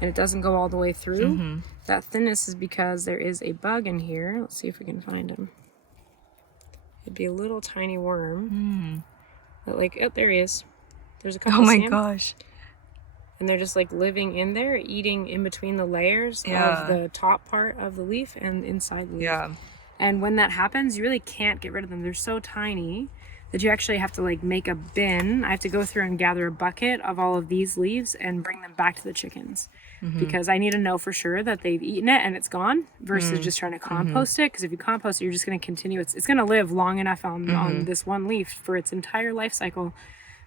and it doesn't go all the way through. That thinness is because there is a bug in here. Let's see if we can find him. It'd be a little tiny worm. But like, oh, there he is. There's a couple. Oh my see him? gosh. And they're just like living in there, eating in between the layers of the top part of the leaf and inside the leaf. Yeah. And when that happens, you really can't get rid of them. They're so tiny that you actually have to like make a bin. I have to go through and gather a bucket of all of these leaves and bring them back to the chickens. Because I need to know for sure that they've eaten it and it's gone versus just trying to compost it. Because if you compost it, you're just going to continue. It's going to live long enough on this one leaf for its entire life cycle.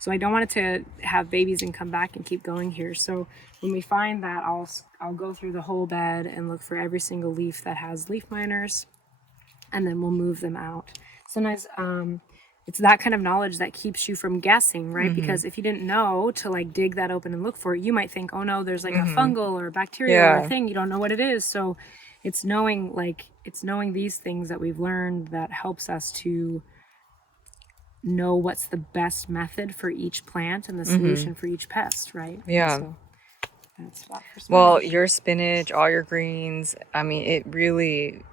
So I don't want it to have babies and come back and keep going here. So when we find that, I'll go through the whole bed and look for every single leaf that has leaf miners, and then we'll move them out. Sometimes it's that kind of knowledge that keeps you from guessing, right? Because if you didn't know to like dig that open and look for it, you might think, oh no, there's like a fungal or a bacteria or a thing. You don't know what it is. So it's knowing these things that we've learned that helps us to know what's the best method for each plant and the solution for each pest, right? Yeah. So that's that for spinach. Well, your spinach, all your greens, I mean, it really,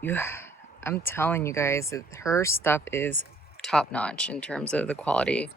I'm telling you guys that her stuff is top notch in terms of the quality.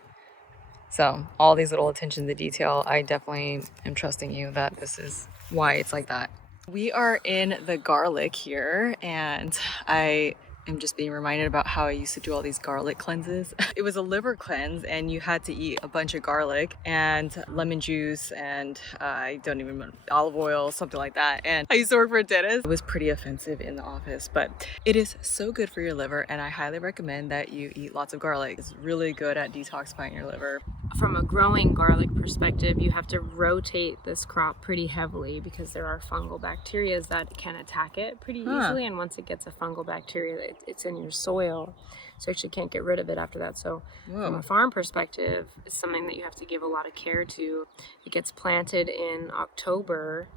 So all these little attention to detail, I definitely am trusting you that this is why it's like that. We are in the garlic here, and I am just being reminded about how I used to do all these garlic cleanses. It was a liver cleanse, and you had to eat a bunch of garlic and lemon juice and I don't even know, olive oil, something like that. And I used to work for a dentist. It was pretty offensive in the office, but it is so good for your liver, and I highly recommend that you eat lots of garlic. It's really good at detoxifying your liver. From a growing garlic perspective, you have to rotate this crop pretty heavily because there are fungal bacteria that can attack it pretty easily. And once it gets a fungal bacteria, it's in your soil. So you actually can't get rid of it after that. So from a farm perspective, it's something that you have to give a lot of care to. It gets planted in October,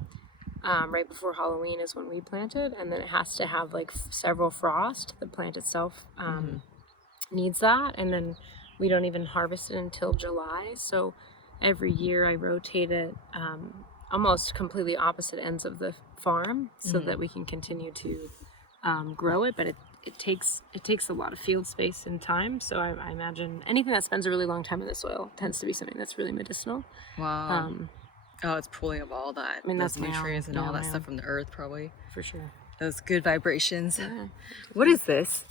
right before Halloween is when we plant it. And then it has to have like several frost. The plant itself needs that. And then we don't even harvest it until July. So every year I rotate it almost completely opposite ends of the farm so that we can continue to grow it. But it takes a lot of field space and time. So I imagine anything that spends a really long time in the soil tends to be something that's really medicinal. Wow. Oh, it's pulling up all that. I mean, those that's nutrients and all that my stuff from the earth, probably. For sure. Those good vibrations. Yeah. What is this?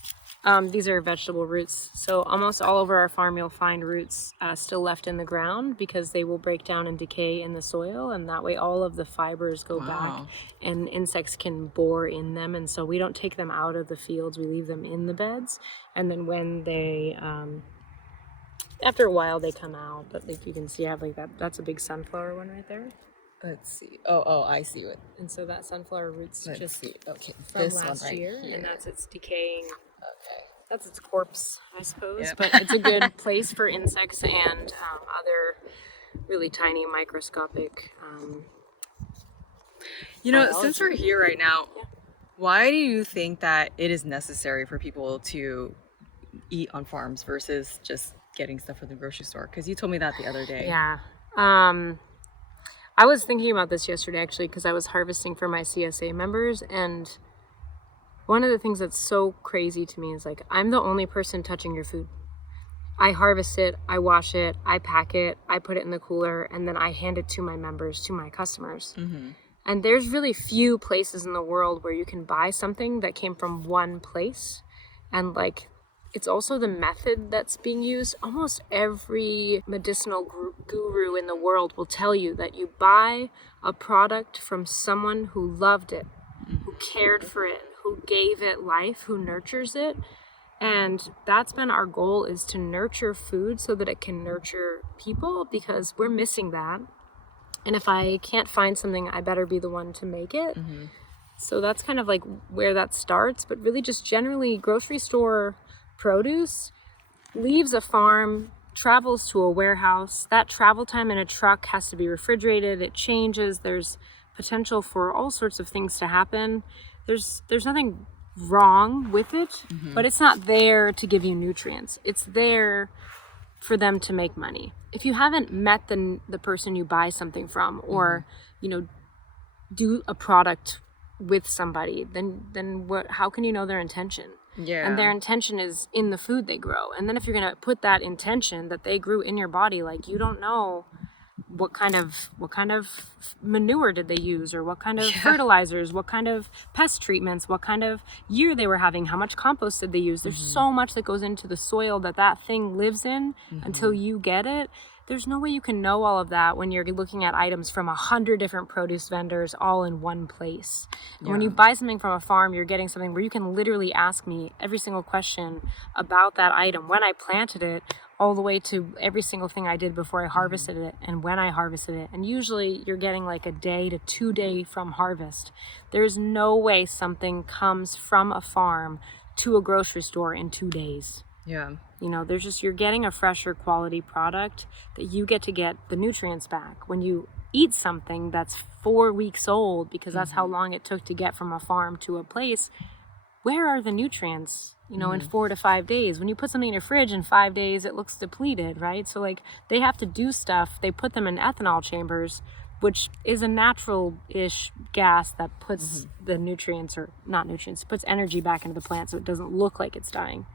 These are vegetable roots. So almost all over our farm, you'll find roots still left in the ground because they will break down and decay in the soil. And that way all of the fibers go back and insects can bore in them. And so we don't take them out of the fields. We leave them in the beds. And then when they, after a while, they come out. But like you can see, I have like that. That's a big sunflower one right there. Let's see. Oh, I see it. And so that sunflower roots Let's just see. Okay, from this last one right year. here. And that's its decaying. Okay. That's its corpse, I suppose. Yep. But it's a good place for insects and other really tiny microscopic. Since we're here right now, why do you think that it is necessary for people to eat on farms versus just getting stuff from the grocery store? Because you told me that the other day. Yeah. I was thinking about this yesterday, actually, because I was harvesting for my CSA members. And one of the things that's so crazy to me is like, I'm the only person touching your food. I harvest it, I wash it, I pack it, I put it in the cooler, and then I hand it to my members, to my customers. Mm-hmm. And there's really few places in the world where you can buy something that came from one place. And like, it's also the method that's being used. Almost every medicinal guru in the world will tell you that you buy a product from someone who loved it, who cared for it, who gave it life, who nurtures it. And that's been our goal, is to nurture food so that it can nurture people, because we're missing that. And if I can't find something, I better be the one to make it. Mm-hmm. So that's kind of like where that starts. But really just generally grocery store produce leaves a farm, travels to a warehouse. That travel time in a truck has to be refrigerated. It changes. There's potential for all sorts of things to happen. There's nothing wrong with it, but it's not there to give you nutrients. It's there for them to make money. If you haven't met the person you buy something from, or do a product with somebody, then what? How can you know their intention? Yeah. And their intention is in the food they grow. And then if you're gonna put that intention that they grew in your body, like, you don't know what kind of manure did they use, or what kind of fertilizers, what kind of pest treatments, what kind of year they were having, how much compost did they use. There's so much that goes into the soil that thing lives in until you get it. There's no way you can know all of that when you're looking at items from 100 different produce vendors all in one place. And when you buy something from a farm, you're getting something where you can literally ask me every single question about that item, when I planted it, all the way to every single thing I did before I harvested it and when I harvested it. And usually you're getting like a day to 2 day from harvest. There's no way something comes from a farm to a grocery store in 2 days. Yeah. You're getting a fresher quality product that you get to get the nutrients back. When you eat something that's 4 weeks old, because that's how long it took to get from a farm to a place, where are the nutrients, in 4 to 5 days? When you put something in your fridge in 5 days, it looks depleted, right? So like, they have to do stuff. They put them in ethanol chambers, which is a natural-ish gas that puts the nutrients, or not nutrients, puts energy back into the plant so it doesn't look like it's dying.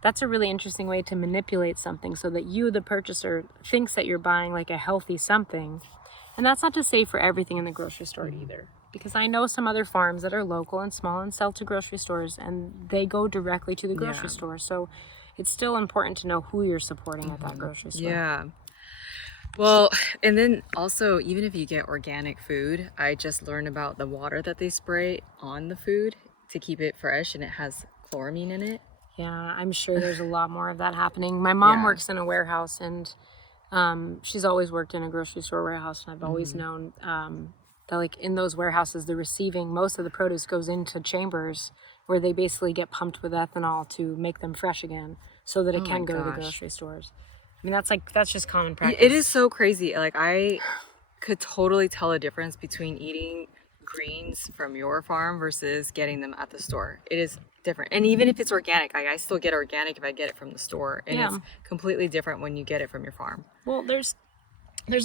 That's a really interesting way to manipulate something so that you, the purchaser, thinks that you're buying like a healthy something. And that's not to say for everything in the grocery store either. Because I know some other farms that are local and small and sell to grocery stores, and they go directly to the grocery store. So it's still important to know who you're supporting at that grocery store. Yeah. Well, and then also, even if you get organic food, I just learned about the water that they spray on the food to keep it fresh, and it has chloramine in it. Yeah, I'm sure there's a lot more of that happening. My mom works in a warehouse, and she's always worked in a grocery store warehouse, and I've always known that like in those warehouses, most of the produce goes into chambers where they basically get pumped with ethanol to make them fresh again so that it can go to the grocery stores. I mean, that's just common practice. It is so crazy. Like, I could totally tell a difference between eating greens from your farm versus getting them at the store. It is different. And even if it's organic, I still get organic if I get it from the store. And it's completely different when you get it from your farm. Well, there's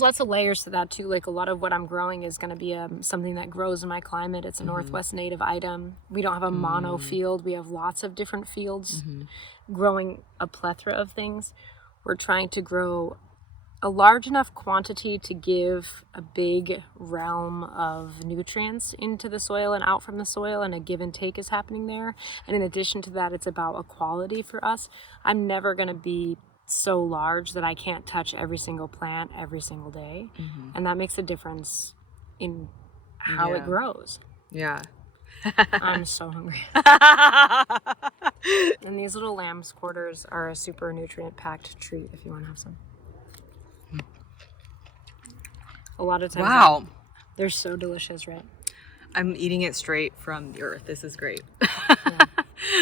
lots of layers to that too. Like, a lot of what I'm growing is going to be something that grows in my climate. It's a Northwest native item. We don't have a mono field. We have lots of different fields growing a plethora of things. We're trying to grow a large enough quantity to give a big realm of nutrients into the soil and out from the soil, and a give and take is happening there. And in addition to that, it's about equality for us. I'm never going to be so large that I can't touch every single plant every single day. And that makes a difference in how it grows. Yeah. I'm so hungry. And these little lamb's quarters are a super nutrient packed treat if you want to have some. A lot of times. Wow. They're so delicious, right? I'm eating it straight from the earth. This is great.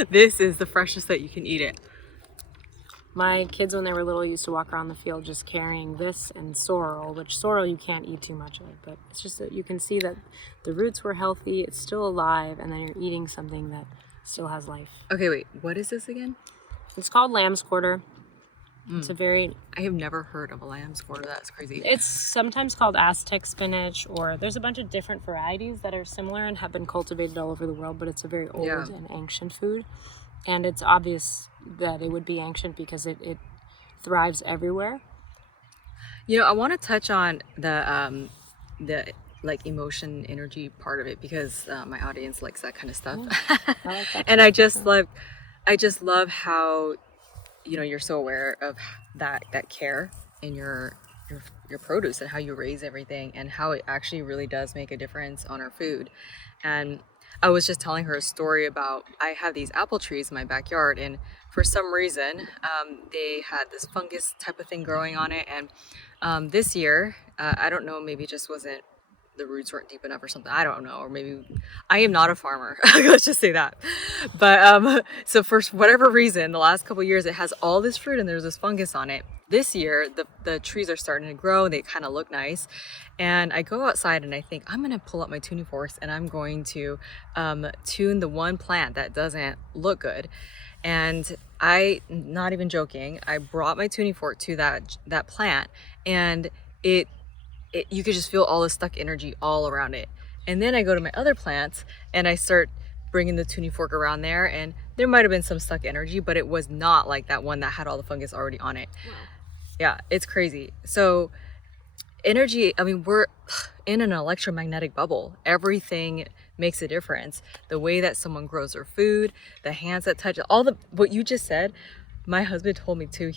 This is the freshest that you can eat it. My kids, when they were little, used to walk around the field just carrying this and sorrel, which sorrel you can't eat too much of, but it's just that you can see that the roots were healthy, it's still alive, and then you're eating something that still has life. Okay, wait, what is this again? It's called lamb's quarter. It's I have never heard of a lamb's quarter. That's crazy. It's sometimes called Aztec spinach, or there's a bunch of different varieties that are similar and have been cultivated all over the world, but it's a very old and ancient food. And it's obvious that it would be ancient because it thrives everywhere. I want to touch on the like emotion, energy part of it, because my audience likes that kind of stuff. I like that And I just love how you're so aware of that care in your produce, and how you raise everything, and how it actually really does make a difference on our food. And I was just telling her a story about, I have these apple trees in my backyard, and for some reason they had this fungus type of thing growing on it, and this year I don't know, maybe it just wasn't the roots weren't deep enough or something. I don't know. Or maybe I am not a farmer. Let's just say that. But so for whatever reason, the last couple of years, it has all this fruit and there's this fungus on it. This year, the trees are starting to grow. They kind of look nice. And I go outside and I think I'm going to pull up my tuning forks and I'm going to tune the one plant that doesn't look good. And not even joking, I brought my tuning fork to that plant, and you could just feel all the stuck energy all around it. And then I go to my other plants and I start bringing the tuning fork around there, and there might have been some stuck energy, but it was not like that one that had all the fungus already on it. Wow. Yeah, it's crazy. So energy, I mean, we're in an electromagnetic bubble. Everything makes a difference. The way that someone grows their food, the hands that touch it, what you just said. My husband told me too,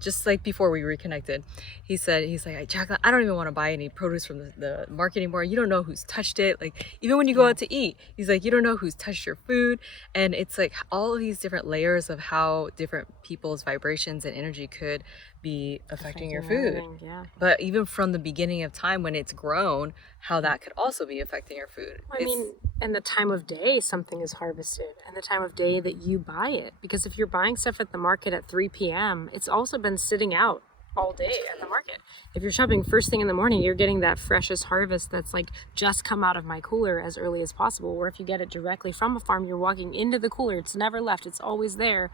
just like before we reconnected, he's like, Jacqueline, I don't even want to buy any produce from the market anymore. You don't know who's touched it. Like, even when you go out to eat, he's like, you don't know who's touched your food. And it's like all of these different layers of how different people's vibrations and energy could be affecting your food. Yeah. But even from the beginning of time when it's grown, how that could also be affecting your food. I mean, and the time of day something is harvested, and the time of day that you buy it. Because if you're buying stuff at the market at 3 p.m., it's also been sitting out all day at the market. If you're shopping first thing in the morning, you're getting that freshest harvest that's like just come out of my cooler as early as possible. Or if you get it directly from a farm, you're walking into the cooler, it's never left, it's always there,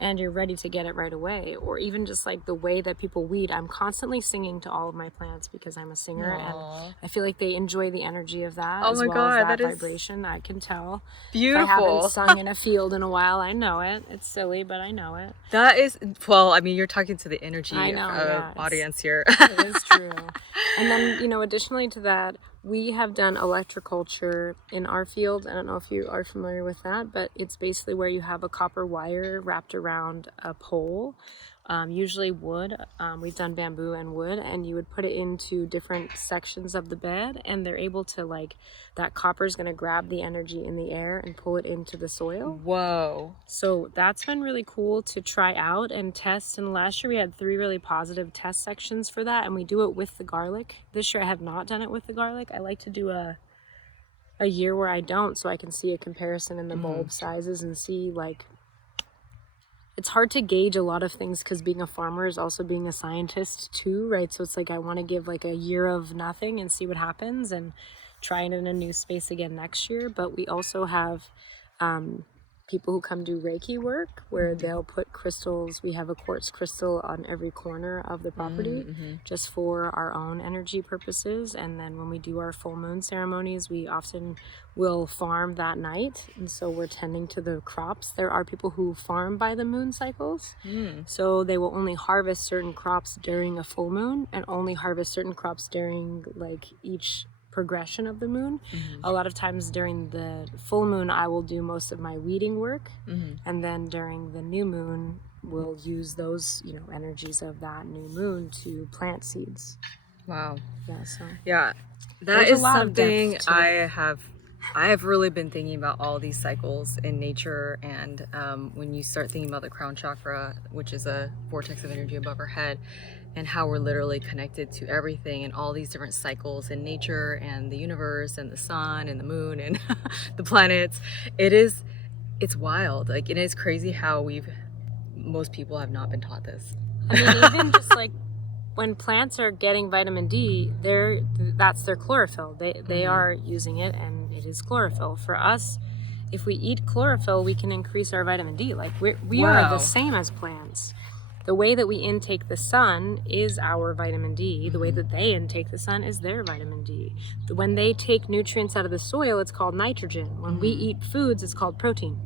and you're ready to get it right away. Or even just like the way that people weed. I'm constantly singing to all of my plants because I'm a singer. Aww. And I feel like they enjoy the energy of that. Oh as my well God, as that that vibration. I can tell. Beautiful. If I haven't sung in a field in a while, I know it. It's silly, but I know it. That is, well, I mean, you're talking to the energy audience here. It is true. And then, additionally to that, we have done electroculture in our field. I don't know if you are familiar with that, but it's basically where you have a copper wire wrapped around a pole, usually wood. We've done bamboo and wood, and you would put it into different sections of the bed, and they're able to, that copper is going to grab the energy in the air and pull it into the soil. Whoa. So that's been really cool to try out and test. And last year we had 3 really positive test sections for that, and we do it with the garlic. This year I have not done it with the garlic. I like to do a year where I don't, so I can see a comparison in the bulb sizes and see, it's hard to gauge a lot of things because being a farmer is also being a scientist too, right? So it's I want to give a year of nothing and see what happens and try it in a new space again next year. But we also have people who come do Reiki work where they'll put crystals. We have a quartz crystal on every corner of the property just for our own energy purposes. And then when we do our full moon ceremonies, we often will farm that night. And so we're tending to the crops. There are people who farm by the moon cycles. So they will only harvest certain crops during a full moon and only harvest certain crops during each progression of the moon. A lot of times during the full moon I will do most of my weeding work, and then during the new moon we'll use those energies of that new moon to plant seeds. Wow. Yeah, that is something I have really been thinking about, all these cycles in nature. And when you start thinking about the crown chakra, which is a vortex of energy above our head, and how we're literally connected to everything and all these different cycles in nature and the universe and the sun and the moon and the planets, it's wild. It is crazy how most people have not been taught this. I mean, even just when plants are getting vitamin D, that's their chlorophyll. They are using it, and it is chlorophyll. For us, if we eat chlorophyll, we can increase our vitamin D. We are the same as plants. The way that we intake the sun is our vitamin D. The way that they intake the sun is their vitamin D. When they take nutrients out of the soil, it's called nitrogen. When we eat foods, it's called protein.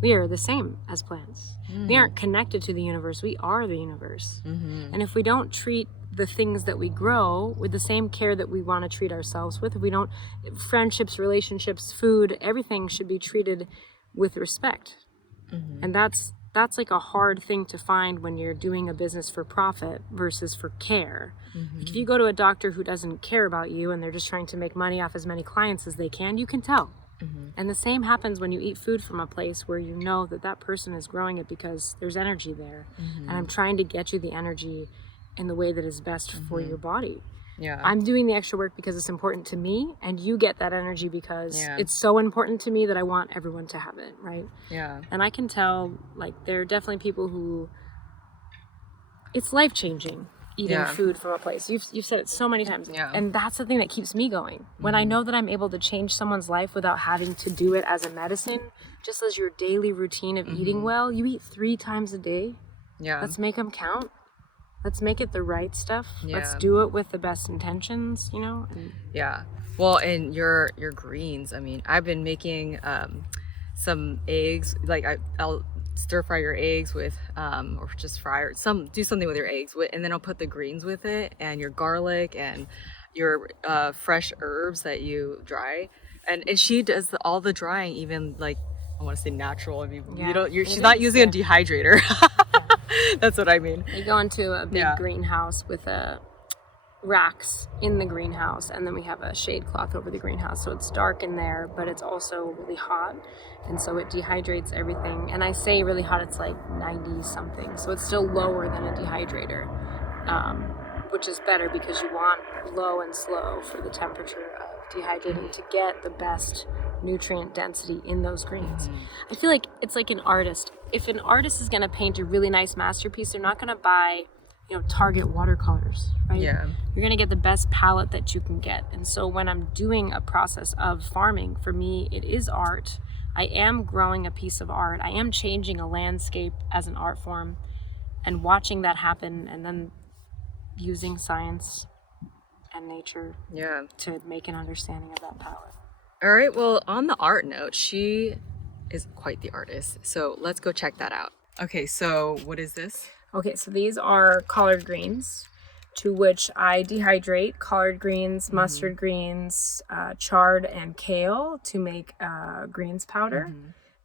We are the same as plants. We aren't connected to the universe. We are the universe. And if we don't treat the things that we grow with the same care that we want to treat ourselves with, if we don't, friendships, relationships, food, everything should be treated with respect. And that's a hard thing to find when you're doing a business for profit versus for care. If you go to a doctor who doesn't care about you and they're just trying to make money off as many clients as they can, you can tell. And the same happens when you eat food from a place where you know that person is growing it because there's energy there. And I'm trying to get you the energy in the way that is best for your body. Yeah. I'm doing the extra work because it's important to me, and you get that energy because Yeah. it's so important to me that I want everyone to have it, right? Yeah. And I can tell, like, there are definitely people who it's life-changing eating food from a place. You've said it so many times. Yeah. And that's the thing that keeps me going. When I know that I'm able to change someone's life without having to do it as a medicine, just as your daily routine of eating well, you eat 3 times a day. Yeah. Let's make them count. Let's make it the right stuff. Yeah. Let's do it with the best intentions, you know? Yeah. Well, and your greens, I mean, I've been making some eggs, like I'll stir fry your eggs with or just fry or do something with your eggs with, and then I'll put the greens with it and your garlic and your fresh herbs that you dry, and she does all the drying, even like I want to say natural. I mean, she's not using a dehydrator. That's what I mean. You go into a big greenhouse with racks in the greenhouse, and then we have a shade cloth over the greenhouse, so it's dark in there, but it's also really hot, and so it dehydrates everything. And I say really hot, it's like 90 something, so it's still lower than a dehydrator, which is better because you want low and slow for the temperature of dehydrating to get the best nutrient density in those greens. I feel like it's like an artist. If an artist is going to paint a really nice masterpiece, they're not going to buy, Target watercolors, right? Yeah. You're going to get the best palette that you can get. And so when I'm doing a process of farming, for me, it is art. I am growing a piece of art. I am changing a landscape as an art form and watching that happen, and then using science and nature to make an understanding of that palette. All right. Well, on the art note, she is quite the artist. So let's go check that out. Okay. So what is this? Okay, so these are collard greens, to which I dehydrate collard greens, mustard greens, chard, and kale to make greens powder.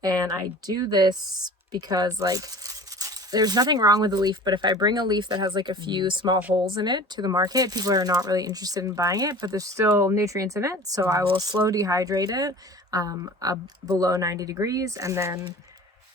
And I do this because, like, there's nothing wrong with the leaf, but if I bring a leaf that has like a few small holes in it to the market, people are not really interested in buying it, but there's still nutrients in it. So I will slow dehydrate it below 90 degrees, and then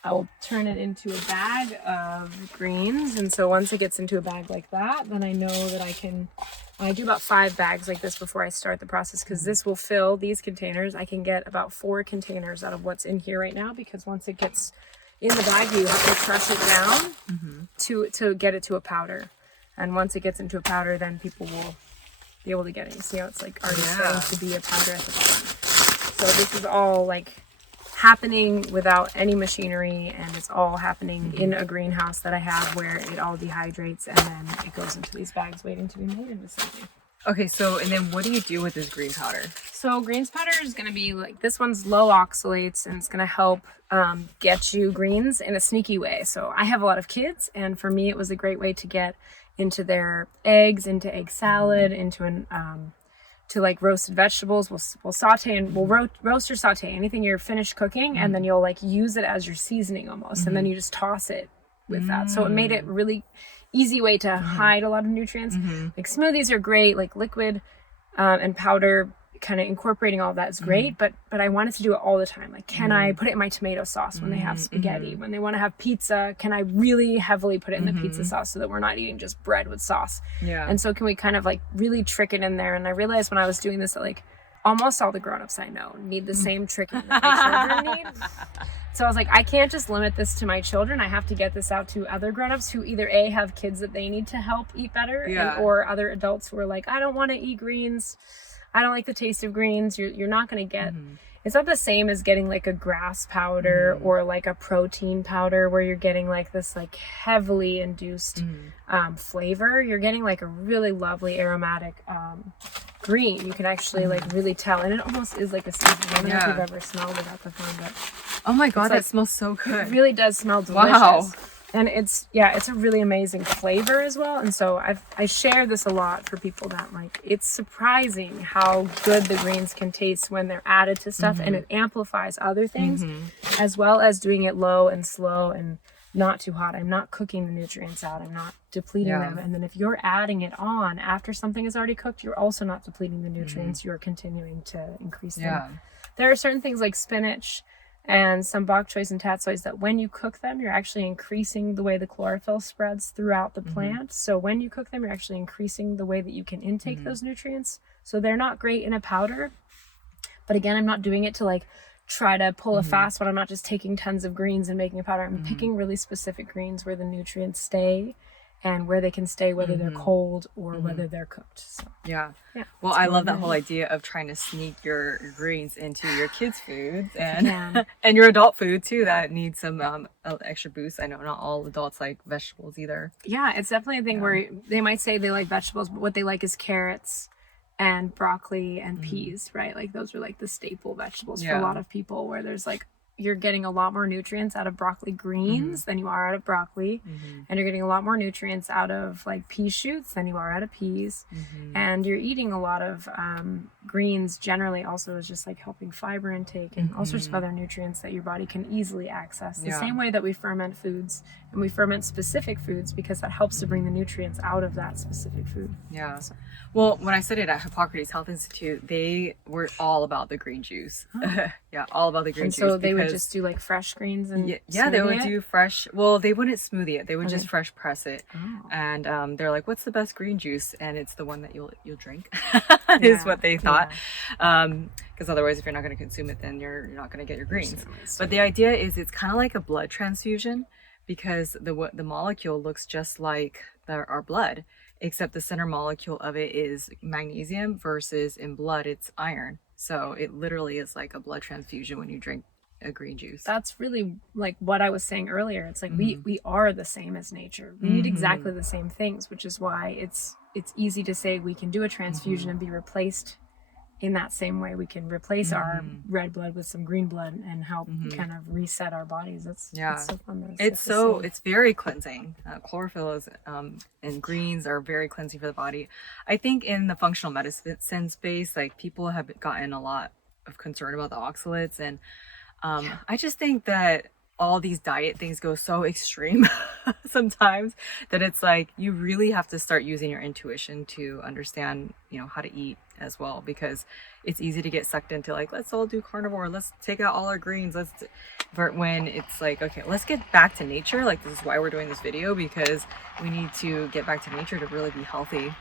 I will turn it into a bag of greens. And so once it gets into a bag like that, then I know that I do about 5 bags like this before I start the process, because this will fill these containers. I can get about 4 containers out of what's in here right now, because once it gets in the bag, you have to crush it down to get it to a powder. And once it gets into a powder, then people will be able to get it. You see how it's like already starting to be a powder at the bottom. So this is all like happening without any machinery, and it's all happening in a greenhouse that I have where it all dehydrates, and then it goes into these bags waiting to be made into something. Okay, so and then what do you do with this greens powder? So greens powder is going to be like, this one's low oxalates, and it's going to help get you greens in a sneaky way. So I have a lot of kids, and for me it was a great way to get into their eggs, into egg salad, into an to like roasted vegetables. We'll saute and we'll roast or saute anything you're finished cooking, and then you'll like use it as your seasoning almost, and then you just toss it with that. So it made it really easy way to hide a lot of nutrients. Like smoothies are great, like liquid and powder, kind of incorporating all of that is great, but I wanted to do it all the time. Like, can I put it in my tomato sauce when they have spaghetti? When they want to have pizza, can I really heavily put it in the pizza sauce so that we're not eating just bread with sauce? Yeah. And so can we kind of like really trick it in there? And I realized when I was doing this that like almost all the grown-ups I know need the same tricking that my children need. So I was like, I can't just limit this to my children. I have to get this out to other grown-ups who either A, have kids that they need to help eat better, or other adults who are like, I don't want to eat greens. I don't like the taste of greens. You're not going to get, it's not the same as getting like a grass powder or like a protein powder where you're getting like this like heavily induced flavor. You're getting like a really lovely aromatic green. You can actually like really tell, and it almost is like a seasoning. I don't know if you've ever smelled it at the farm, but oh my god, that like, smells so good. It really does smell delicious. Wow. And it's a really amazing flavor as well. And so I share this a lot for people that like, it's surprising how good the greens can taste when they're added to stuff, and it amplifies other things, as well as doing it low and slow and not too hot. I'm not cooking the nutrients out. I'm not depleting them. And then if you're adding it on after something is already cooked, you're also not depleting the nutrients. You're continuing to increase them. There are certain things like spinach and some bok choys and tatsoys that when you cook them, you're actually increasing the way the chlorophyll spreads throughout the plant. So when you cook them, you're actually increasing the way that you can intake those nutrients. So they're not great in a powder. But again, I'm not doing it to like try to pull a fast one. I'm not just taking tons of greens and making a powder. I'm picking really specific greens where the nutrients stay and where they can stay, whether they're cold or whether they're cooked. So, yeah. yeah. Well, I love that whole idea of trying to sneak your greens into your kids' foods and and your adult food too that needs some extra boost. I know not all adults like vegetables either. Yeah, it's definitely a thing where they might say they like vegetables, but what they like is carrots and broccoli and peas, right? Like those are like the staple vegetables for a lot of people, where there's like, you're getting a lot more nutrients out of broccoli greens than you are out of broccoli. And you're getting a lot more nutrients out of like pea shoots than you are out of peas. And you're eating a lot of greens generally also is just like helping fiber intake and all sorts of other nutrients that your body can easily access. The same way that we ferment foods, and we ferment specific foods because that helps to bring the nutrients out of that specific food. Yeah. Well, when I studied at Hippocrates Health Institute, they were all about the green juice. Yeah, all about the green juice. So they would just do like fresh greens and they would do fresh. Well, they wouldn't smoothie it. They would just fresh press it. And they're like, "What's the best green juice?" And it's the one that you'll drink. Is what they thought. Because otherwise, if you're not going to consume it, then you're not going to get your greens. But the idea is it's kind of like a blood transfusion, because the molecule looks just like our blood, except the center molecule of it is magnesium versus in blood it's iron. So it literally is like a blood transfusion when you drink a green juice. That's really like what I was saying earlier. It's like we are the same as nature. We need exactly the same things, which is why it's easy to say we can do a transfusion and be replaced in that same way. We can replace our red blood with some green blood and help kind of reset our bodies. It's so fun. It's very cleansing. Chlorophyll is, and greens are very cleansing for the body. I think in the functional medicine space, like people have gotten a lot of concern about the oxalates, and I just think that all these diet things go so extreme sometimes that it's like you really have to start using your intuition to understand, how to eat as well, because it's easy to get sucked into like, let's all do carnivore, let's take out all our greens, when it's like, okay, let's get back to nature. Like, this is why we're doing this video, because we need to get back to nature to really be healthy.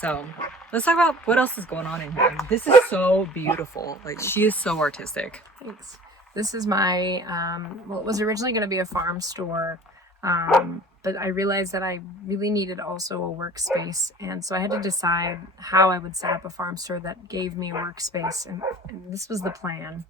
So let's talk about what else is going on in here. This is so beautiful. Like, she is so artistic. Thanks. This is my, it was originally going to be a farm store, but I realized that I really needed also a workspace. And so I had to decide how I would set up a farm store that gave me a workspace. And this was the plan.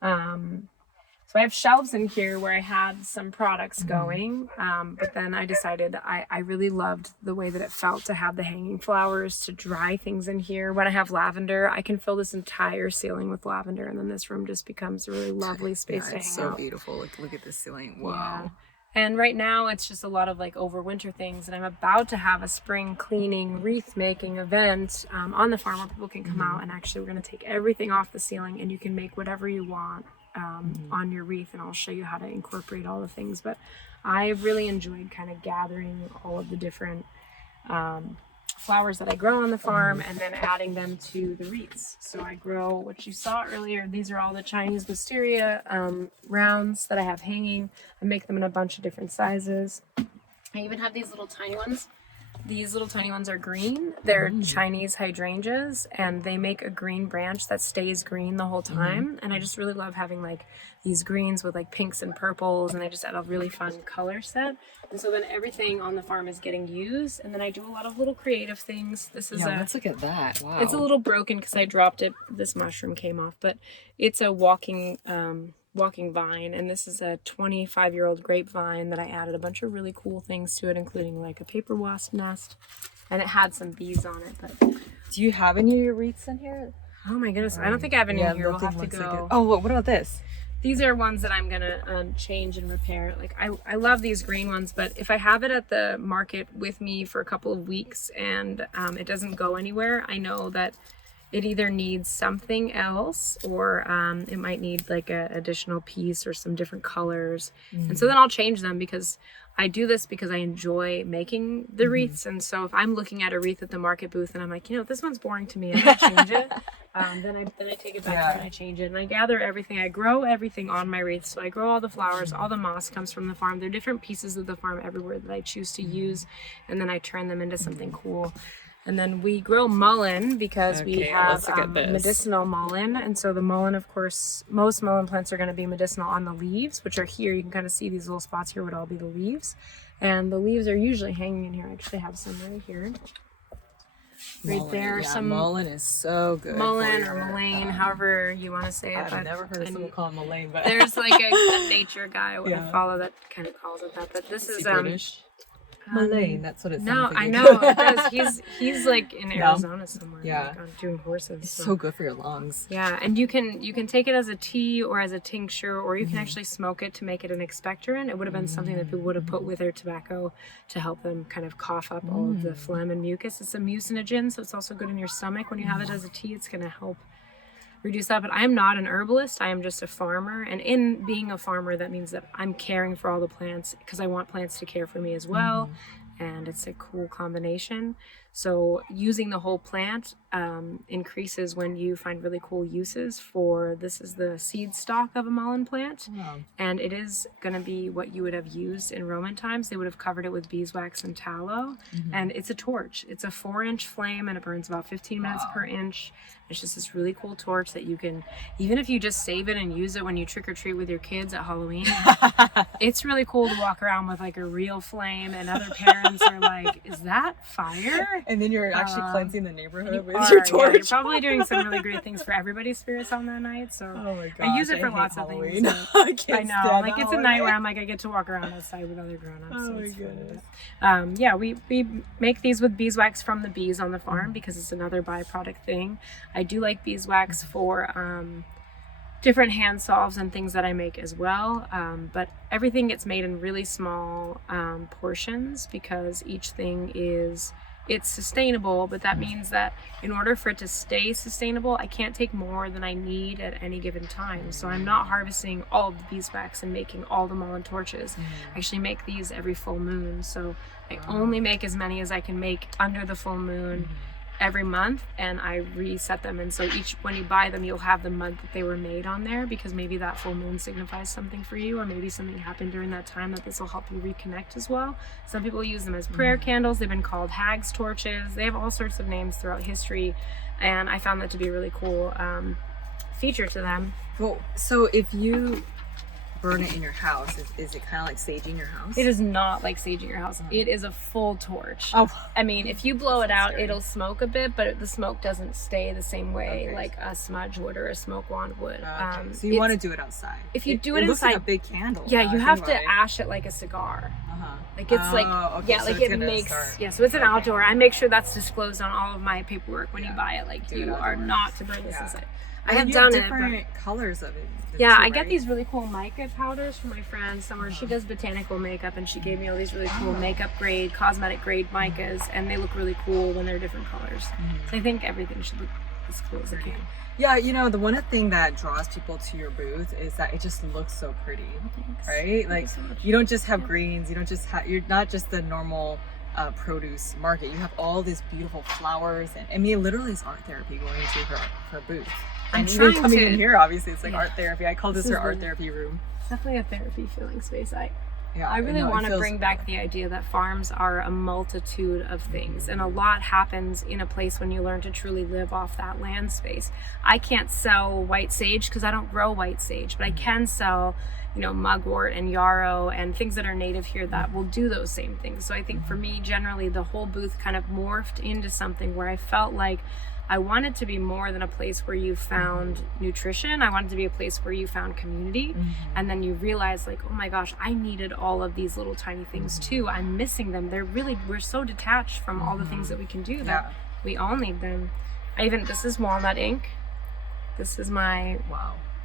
So I have shelves in here where I had some products going, but then I decided I really loved the way that it felt to have the hanging flowers, to dry things in here. When I have lavender, I can fill this entire ceiling with lavender, and then this room just becomes a really lovely space to hang out. It's so beautiful. Like, look at this ceiling. Wow. Yeah. And right now it's just a lot of like overwinter things, and I'm about to have a spring cleaning wreath making event on the farm where people can come out, and actually we're going to take everything off the ceiling and you can make whatever you want on your wreath, and I'll show you how to incorporate all the things. But I really enjoyed kind of gathering all of the different flowers that I grow on the farm and then adding them to the wreaths. So I grow what you saw earlier. These are all the Chinese wisteria rounds that I have hanging. I make them in a bunch of different sizes. I even have these little tiny ones. These little tiny ones are green. They're Chinese hydrangeas, and they make a green branch that stays green the whole time. And I just really love having like these greens with like pinks and purples, and I just add a really fun color set. And so then everything on the farm is getting used, and then I do a lot of little creative things. This is let's look at that. Wow. It's a little broken because I dropped it. This mushroom came off, but it's a walking vine, and this is a 25-year-old grapevine that I added a bunch of really cool things to it, including like a paper wasp nest, and it had some bees on it. But do you have any of your wreaths in here? Oh my goodness, I don't think I have any in here. We'll have to go. Oh, what about this? These are ones that I'm gonna change and repair. Like I love these green ones, but if I have it at the market with me for a couple of weeks and it doesn't go anywhere, I know that it either needs something else, or it might need like an additional piece or some different colors. And so then I'll change them, because I do this because I enjoy making the wreaths. And so if I'm looking at a wreath at the market booth and I'm like, this one's boring to me, I'm gonna change it. Then I take it back and I change it, and I gather everything. I grow everything on my wreaths. So I grow all the flowers, all the moss comes from the farm. There are different pieces of the farm everywhere that I choose to use, and then I turn them into something cool. And then we grow mullein because we have medicinal mullein. And so the mullein, of course, most mullein plants are going to be medicinal on the leaves, which are here. You can kind of see these little spots here would all be the leaves. And the leaves are usually hanging in here. I actually have some right here. Right there. Some mullein is so good. Mullein or mullein, however you want to say it. I've never heard of someone call it mullein, but there's like a nature guy I follow that kind of calls it that. But this is British. Mullein, that's what it sounds no, like. I know it does. He's like in Arizona somewhere. Yeah, like, doing horses. It's so good for your lungs. Yeah, and you can take it as a tea or as a tincture, or you can actually smoke it to make it an expectorant. It would have been something that people would have put with their tobacco to help them kind of cough up all of the phlegm and mucus. It's a mucinogen, so it's also good in your stomach. When you have it as a tea, it's going to help reduce that. But I'm not an herbalist. I am just a farmer, and in being a farmer, that means that I'm caring for all the plants because I want plants to care for me as well. And it's a cool combination. So using the whole plant increases when you find really cool uses for, this is the seed stalk of a mullein plant. And it is going to be what you would have used in Roman times. They would have covered it with beeswax and tallow. And it's a torch. It's a 4-inch flame, and it burns about 15 minutes per inch. It's just this really cool torch that you can, even if you just save it and use it when you trick or treat with your kids at Halloween, it's really cool to walk around with like a real flame, and other parents are like, is that fire? And then you're actually cleansing the neighborhood with your torch. Yeah, you're probably doing some really great things for everybody's spirits on that night. So oh my gosh, I use it for lots Halloween. of things. So I know, like it's a night where I'm like, I get to walk around outside with other grown-ups. Oh so my it's goodness. fun. Yeah, we make these with beeswax from the bees on the farm because it's another byproduct thing. I do like beeswax for different hand salves and things that I make as well, but everything gets made in really small portions because each thing it's sustainable, but that means that in order for it to stay sustainable, I can't take more than I need at any given time. So I'm not harvesting all of the beeswax and making all the mullein torches. I actually make these every full moon, so I only make as many as I can make under the full moon every month, and I reset them. And so when you buy them, you'll have the month that they were made on there, because maybe that full moon signifies something for you, or maybe something happened during that time that this will help you reconnect as well. Some people use them as prayer candles. They've been called hag's torches. They have all sorts of names throughout history, and I found that to be a really cool feature to them. Well, so if you burn it in your house, is it kind of like saging your house? It is not like saging your house. It is a full torch. Oh, I mean, if you blow it out, it'll smoke a bit, but the smoke doesn't stay the same way like a smudge would or a smoke wand would. So you want to do it outside. If you do it looks inside, like a big candle. Yeah, you have to ash it like a cigar. Like it's like okay, yeah, so like it's it makes start. yeah. So it's an outdoor. I make sure that's disclosed on all of my paperwork when you buy it. Like you are not to burn this inside. I have done it. Different colors of it. Yeah, too, I get right? these really cool mica powders from my friend somewhere. She does botanical makeup, and she gave me all these really cool makeup grade, cosmetic grade micas, and they look really cool when they're different colors. So I think everything should look as cool as it can. Yeah, the one thing that draws people to your booth is that it just looks so pretty, right? Like you don't just have greens, you're not just the normal produce market. You have all these beautiful flowers, and I mean, it literally is art therapy going into her booth. And even coming in here, obviously, it's like art therapy. I call this her art therapy room. Definitely a therapy feeling space. I really want to bring back the idea that farms are a multitude of things, and a lot happens in a place when you learn to truly live off that land space. I can't sell white sage because I don't grow white sage, but I can sell mugwort and yarrow and things that are native here that will do those same things. So I think for me, generally, the whole booth kind of morphed into something where I felt like I wanted to be more than a place where you found nutrition. I wanted to be a place where you found community. And then you realize like, oh my gosh, I needed all of these little tiny things too. I'm missing them. We're so detached from all the things that we can do that we all need them. This is walnut ink. This is my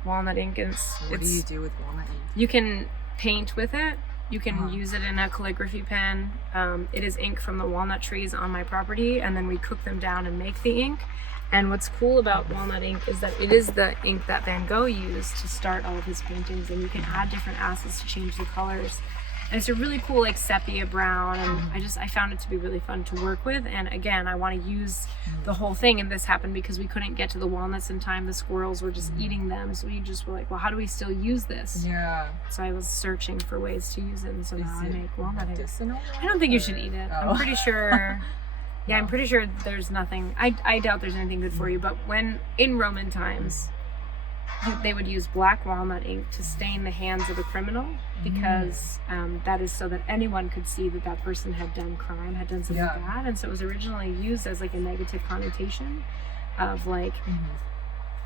walnut ink. And what do you do with walnut ink? You can paint with it. You can use it in a calligraphy pen. It is ink from the walnut trees on my property, and then we cook them down and make the ink. And what's cool about walnut ink is that it is the ink that Van Gogh used to start all of his paintings, and you can add different acids to change the colors. And it's a really cool like sepia brown, and I found it to be really fun to work with. And again, I want to use the whole thing, and this happened because we couldn't get to the walnuts in time. The squirrels were just eating them, so we just were like, well, how do we still use this? Yeah. So I was searching for ways to use it, and so now I make walnut ink. Medicinal? I don't think you should eat it. Oh. I'm pretty sure. Yeah, I'm pretty sure there's nothing. I doubt there's anything good for you. But when in Roman times, they would use black walnut ink to stain the hands of a criminal, because that is so that anyone could see that that person had done crime, had done something bad. And so it was originally used as like a negative connotation of like,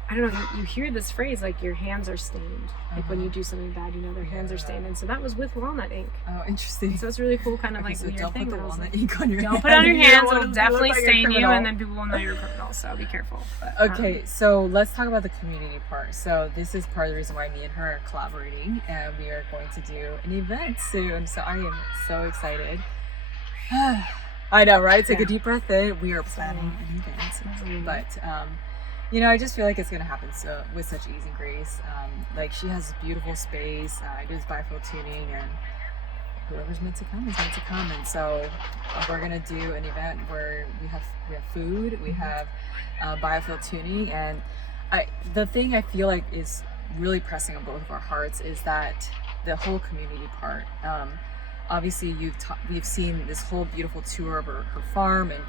I don't know, you hear this phrase like your hands are stained. Like when you do something bad, you know their hands are stained. And so that was with walnut ink. Oh, interesting. So it's really cool, kind of like So weird don't thing. put the I was walnut like, ink on your don't hand. put it on your You hands, don't want it'll to definitely look like a stain you, criminal. and then people will know you're a criminal, so be careful. But, Okay, so let's talk about the community part. So this is part of the reason why me and her are collaborating, and we are going to do an event soon. So I am so excited. I know, right? Take a deep breath in. We are planning an event, but you know, I just feel like it's gonna happen so with such ease and grace. Like she has beautiful space. I do this biofuel tuning, and whoever's meant to come is meant to come. And so we're gonna do an event where we have food, we have biofuel tuning, and the thing I feel like is really pressing on both of our hearts is that the whole community part. Obviously, we've seen this whole beautiful tour of her farm and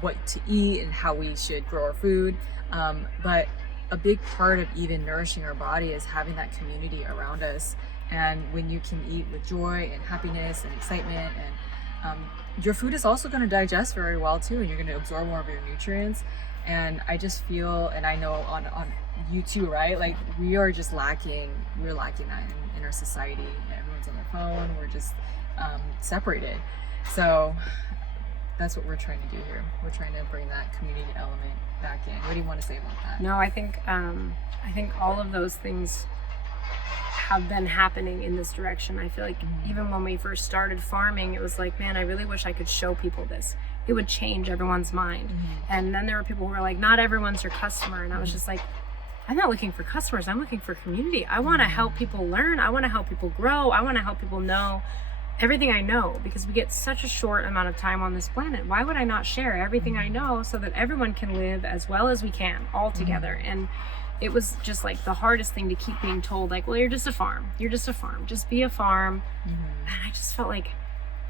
what to eat and how we should grow our food. But a big part of even nourishing our body is having that community around us. And when you can eat with joy and happiness and excitement, and your food is also going to digest very well too, and you're going to absorb more of your nutrients. And I just feel, and I know on you too, right? Like we're lacking that in our society. Everyone's on their phone. We're just separated. So that's what we're trying to do here. We're trying to bring that community element back in. What do you want to say about that? No, I think all of those things have been happening in this direction. I feel like even when we first started farming, it was like, man, I really wish I could show people this. It would change everyone's mind. And then there were people who were like, not everyone's your customer. And I was just like, I'm not looking for customers. I'm looking for community. I want to help people learn. I want to help people grow. I want to help people know everything I know, because we get such a short amount of time on this planet. Why would I not share everything I know so that everyone can live as well as we can all together? And it was just like the hardest thing to keep being told, like, well, you're just a farm. You're just a farm. Just be a farm. And I just felt like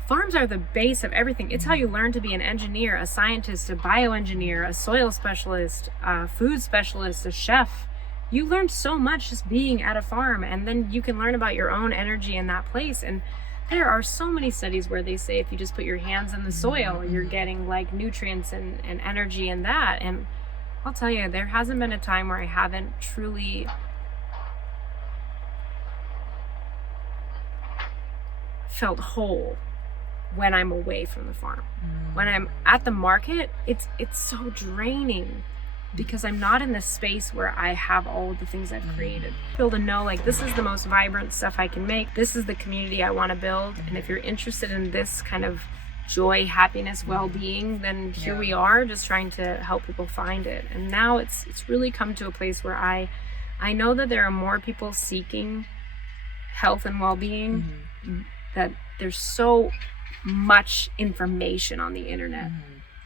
farms are the base of everything. It's how you learn to be an engineer, a scientist, a bioengineer, a soil specialist, a food specialist, a chef. You learn so much just being at a farm, and then you can learn about your own energy in that place. And there are so many studies where they say if you just put your hands in the soil, you're getting like nutrients and energy in that. And I'll tell you, there hasn't been a time where I haven't truly felt whole when I'm away from the farm. When I'm at the market, it's so draining, because I'm not in this space where I have all of the things I've created. Able to know, like, this is the most vibrant stuff I can make. This is the community I want to build. And if you're interested in this kind of joy, happiness, well-being, then here we are, just trying to help people find it. And now it's really come to a place where I know that there are more people seeking health and well-being, that there's so much information on the internet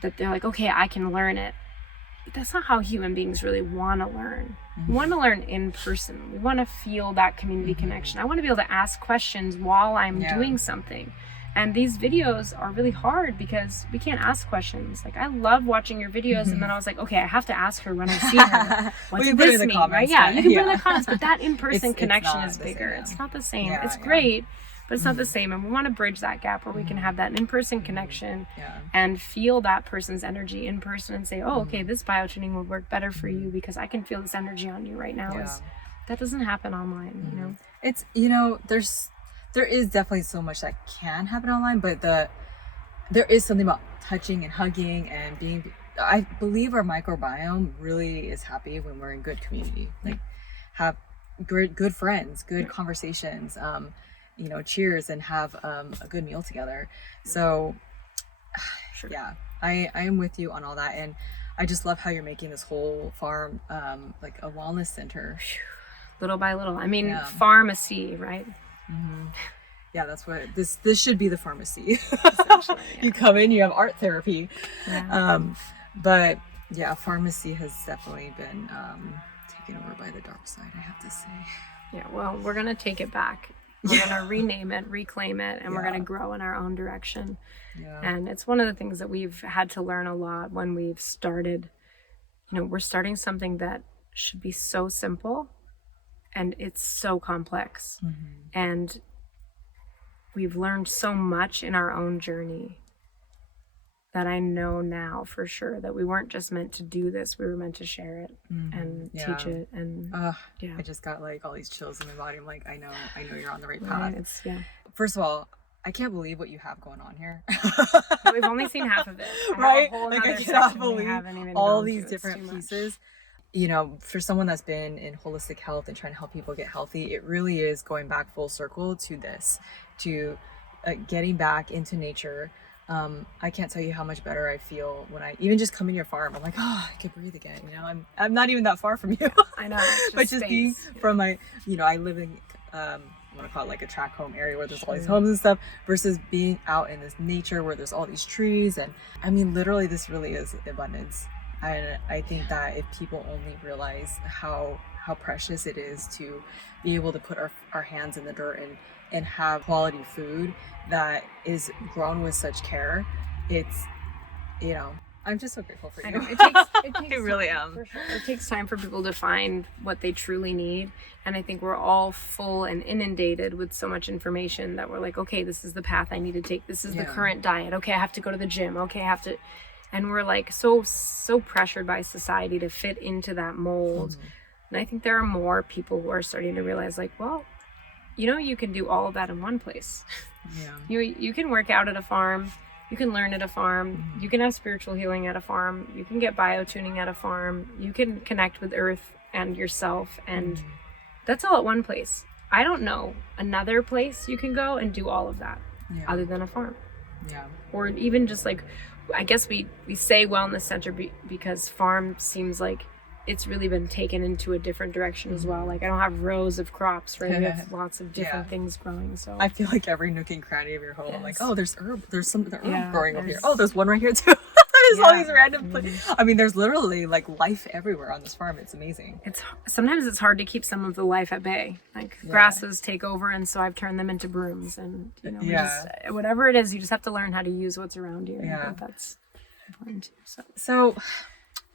that they're like, okay, I can learn it. But that's not how human beings really want to learn. We want to learn in person. We want to feel that community connection. I want to be able to ask questions while I'm doing something. And these videos are really hard because we can't ask questions. Like, I love watching your videos, and then I was like, okay, I have to ask her when I see her. What does this mean? Right? Yeah, you can put it in the comments, but that in-person connection is bigger. It's not the same. It's great, but it's not the same. And we want to bridge that gap where we can have that in-person connection and feel that person's energy in person and say, oh, okay, this biotuning would work better for you because I can feel this energy on you right now. That doesn't happen online, you know? It's, you know, there is definitely so much that can happen online, but there is something about touching and hugging and being, I believe our microbiome really is happy when we're in good community, like have good friends, good conversations, you know, cheers, and have a good meal together. So I am with you on all that. And I just love how you're making this whole farm like a wellness center. Little by little. I mean, Yeah. pharmacy, right? Yeah, that's what this should be, the pharmacy. Essentially, yeah. You come in, you have art therapy. Yeah. But yeah, pharmacy has definitely been taken over by the dark side, I have to say. Yeah, well, we're going to take it back. We're going to rename it, reclaim it, and we're going to grow in our own direction. Yeah. And it's one of the things that we've had to learn a lot when we've started. We're starting something that should be so simple, and it's so complex. And we've learned so much in our own journey that I know now for sure that we weren't just meant to do this, we were meant to share it and teach it. And I just got like all these chills in my body. I'm like, I know you're on the right path. It's First of all, I can't believe what you have going on here. We've only seen half of it. Right? Like, I cannot believe all these It's different too much. pieces. For someone that's been in holistic health and trying to help people get healthy, it really is going back full circle to this, to getting back into nature. I can't tell you how much better I feel when I even just come in your farm. I'm like, I can breathe again. I'm not even that far from you. I know. But just being from my, I live in, I want to call it like a track home area where there's all these homes and stuff, versus being out in this nature where there's all these trees. And I mean, literally, this really is abundance. And I think that if people only realize how precious it is to be able to put our hands in the dirt and have quality food that is grown with such care, it's, I'm just so grateful for you. I know. It takes I really time, am. for sure. It takes time for people to find what they truly need. And I think we're all full and inundated with so much information that we're like, okay, this is the path I need to take. This is the current diet. Okay, I have to go to the gym. Okay, I have to. And we're like so pressured by society to fit into that mold. And I think there are more people who are starting to realize, like, well, you can do all of that in one place. Yeah. You can work out at a farm. You can learn at a farm. You can have spiritual healing at a farm. You can get biotuning at a farm. You can connect with earth and yourself. And that's all at one place. I don't know another place you can go and do all of that other than a farm. Yeah. Or even just like, I guess we say wellness center because farm seems like it's really been taken into a different direction as well. Like, I don't have rows of crops, right? We have lots of different things growing. So I feel like every nook and cranny of your home, I'm like, there's herb. There's some herb growing over here. there's- Oh, there's one right here too. There's all these random places. I mean, there's literally like life everywhere on this farm. It's amazing. Sometimes it's hard to keep some of the life at bay. Like grasses take over, and so I've turned them into brooms. And we just, whatever it is, you just have to learn how to use what's around you. I think that's important too. So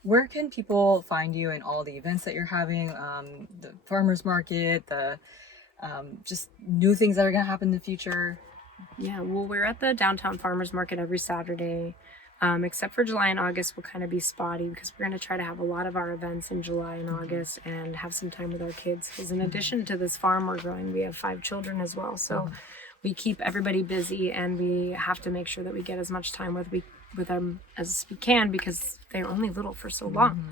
where can people find you in all the events that you're having? The farmers market, the just new things that are going to happen in the future? Yeah, well, we're at the downtown farmers market every Saturday. Except for July and August, we'll kind of be spotty because we're going to try to have a lot of our events in July and August and have some time with our kids. Because in addition to this farm we're growing, we have 5 children as well. So we keep everybody busy, and we have to make sure that we get as much time with them as we can because they're only little for so long.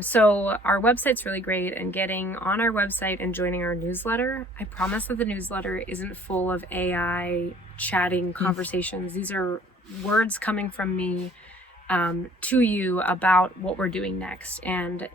So our website's really great, and getting on our website and joining our newsletter. I promise that the newsletter isn't full of AI chatting conversations. These are words coming from me to you about what we're doing next, and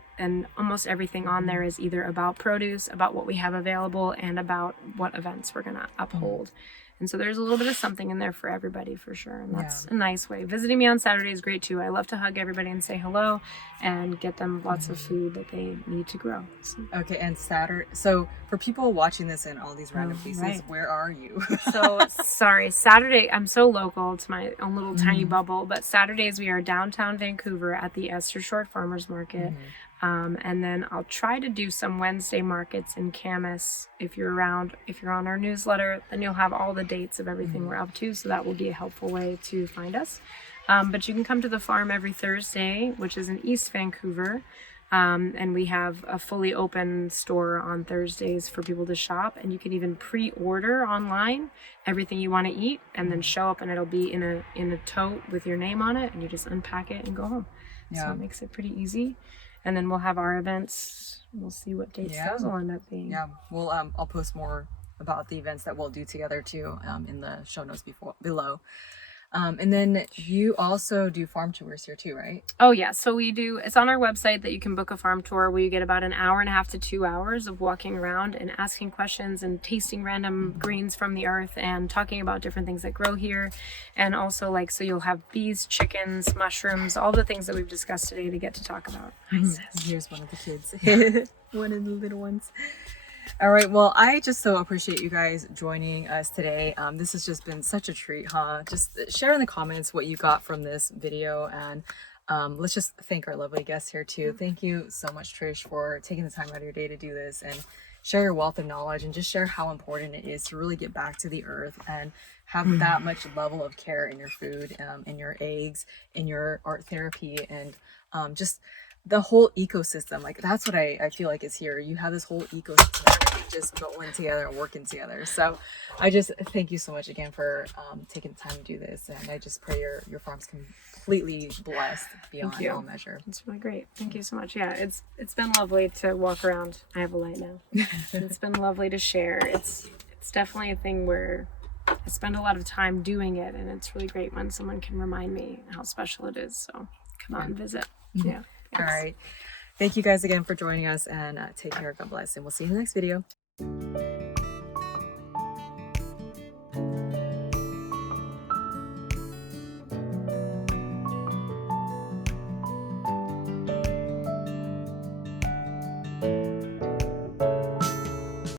almost everything on there is either about produce, about what we have available, and about what events we're going to uphold. And so there's a little bit of something in there for everybody, for sure. And that's a nice way. Visiting me on Saturday is great too. I love to hug everybody and say hello and get them lots of food that they need to grow. So. Okay, and Saturday. So for people watching this in all these random places, where are you? So sorry, Saturday, I'm so local to my own little tiny bubble, but Saturdays we are downtown Vancouver at the Esther Short Farmers Market. And then I'll try to do some Wednesday markets in Camas. If you're around, if you're on our newsletter, then you'll have all the dates of everything we're up to. So that will be a helpful way to find us. But you can come to the farm every Thursday, which is in East Vancouver. And we have a fully open store on Thursdays for people to shop. And you can even pre-order online everything you want to eat and then show up, and it'll be in a tote with your name on it, and you just unpack it and go home. So it makes it pretty easy. And then we'll have our events. We'll see what dates those will end up being. Yeah, well, I'll post more about the events that we'll do together too in the show notes below. And then you also do farm tours here too, right? Oh yeah, so we do, it's on our website that you can book a farm tour where you get about an hour and a half to 2 hours of walking around and asking questions and tasting random greens from the earth and talking about different things that grow here. And also like, so you'll have bees, chickens, mushrooms, all the things that we've discussed today to get to talk about. Here's one of the kids. One of the little ones. All right, well, I just so appreciate you guys joining us today. This has just been such a treat, huh? Just share in the comments what you got from this video, and let's just thank our lovely guests here too. Thank you so much, Trish, for taking the time out of your day to do this and share your wealth of knowledge and just share how important it is to really get back to the earth and have that much level of care in your food, in your eggs, in your art therapy, and just the whole ecosystem. Like that's what I feel like is here. You have this whole ecosystem just going together and working together. So I just thank you so much again for taking the time to do this, and I just pray your farm's completely blessed beyond all measure. It's really great. Thank you so much. Yeah, it's been lovely to walk around. I have a light now. It's been lovely to share. It's definitely a thing where I spend a lot of time doing it, and it's really great when someone can remind me how special it is. So come out and visit. Yeah. All right. Thank you guys again for joining us, and take care. God bless, and we'll see you in the next video.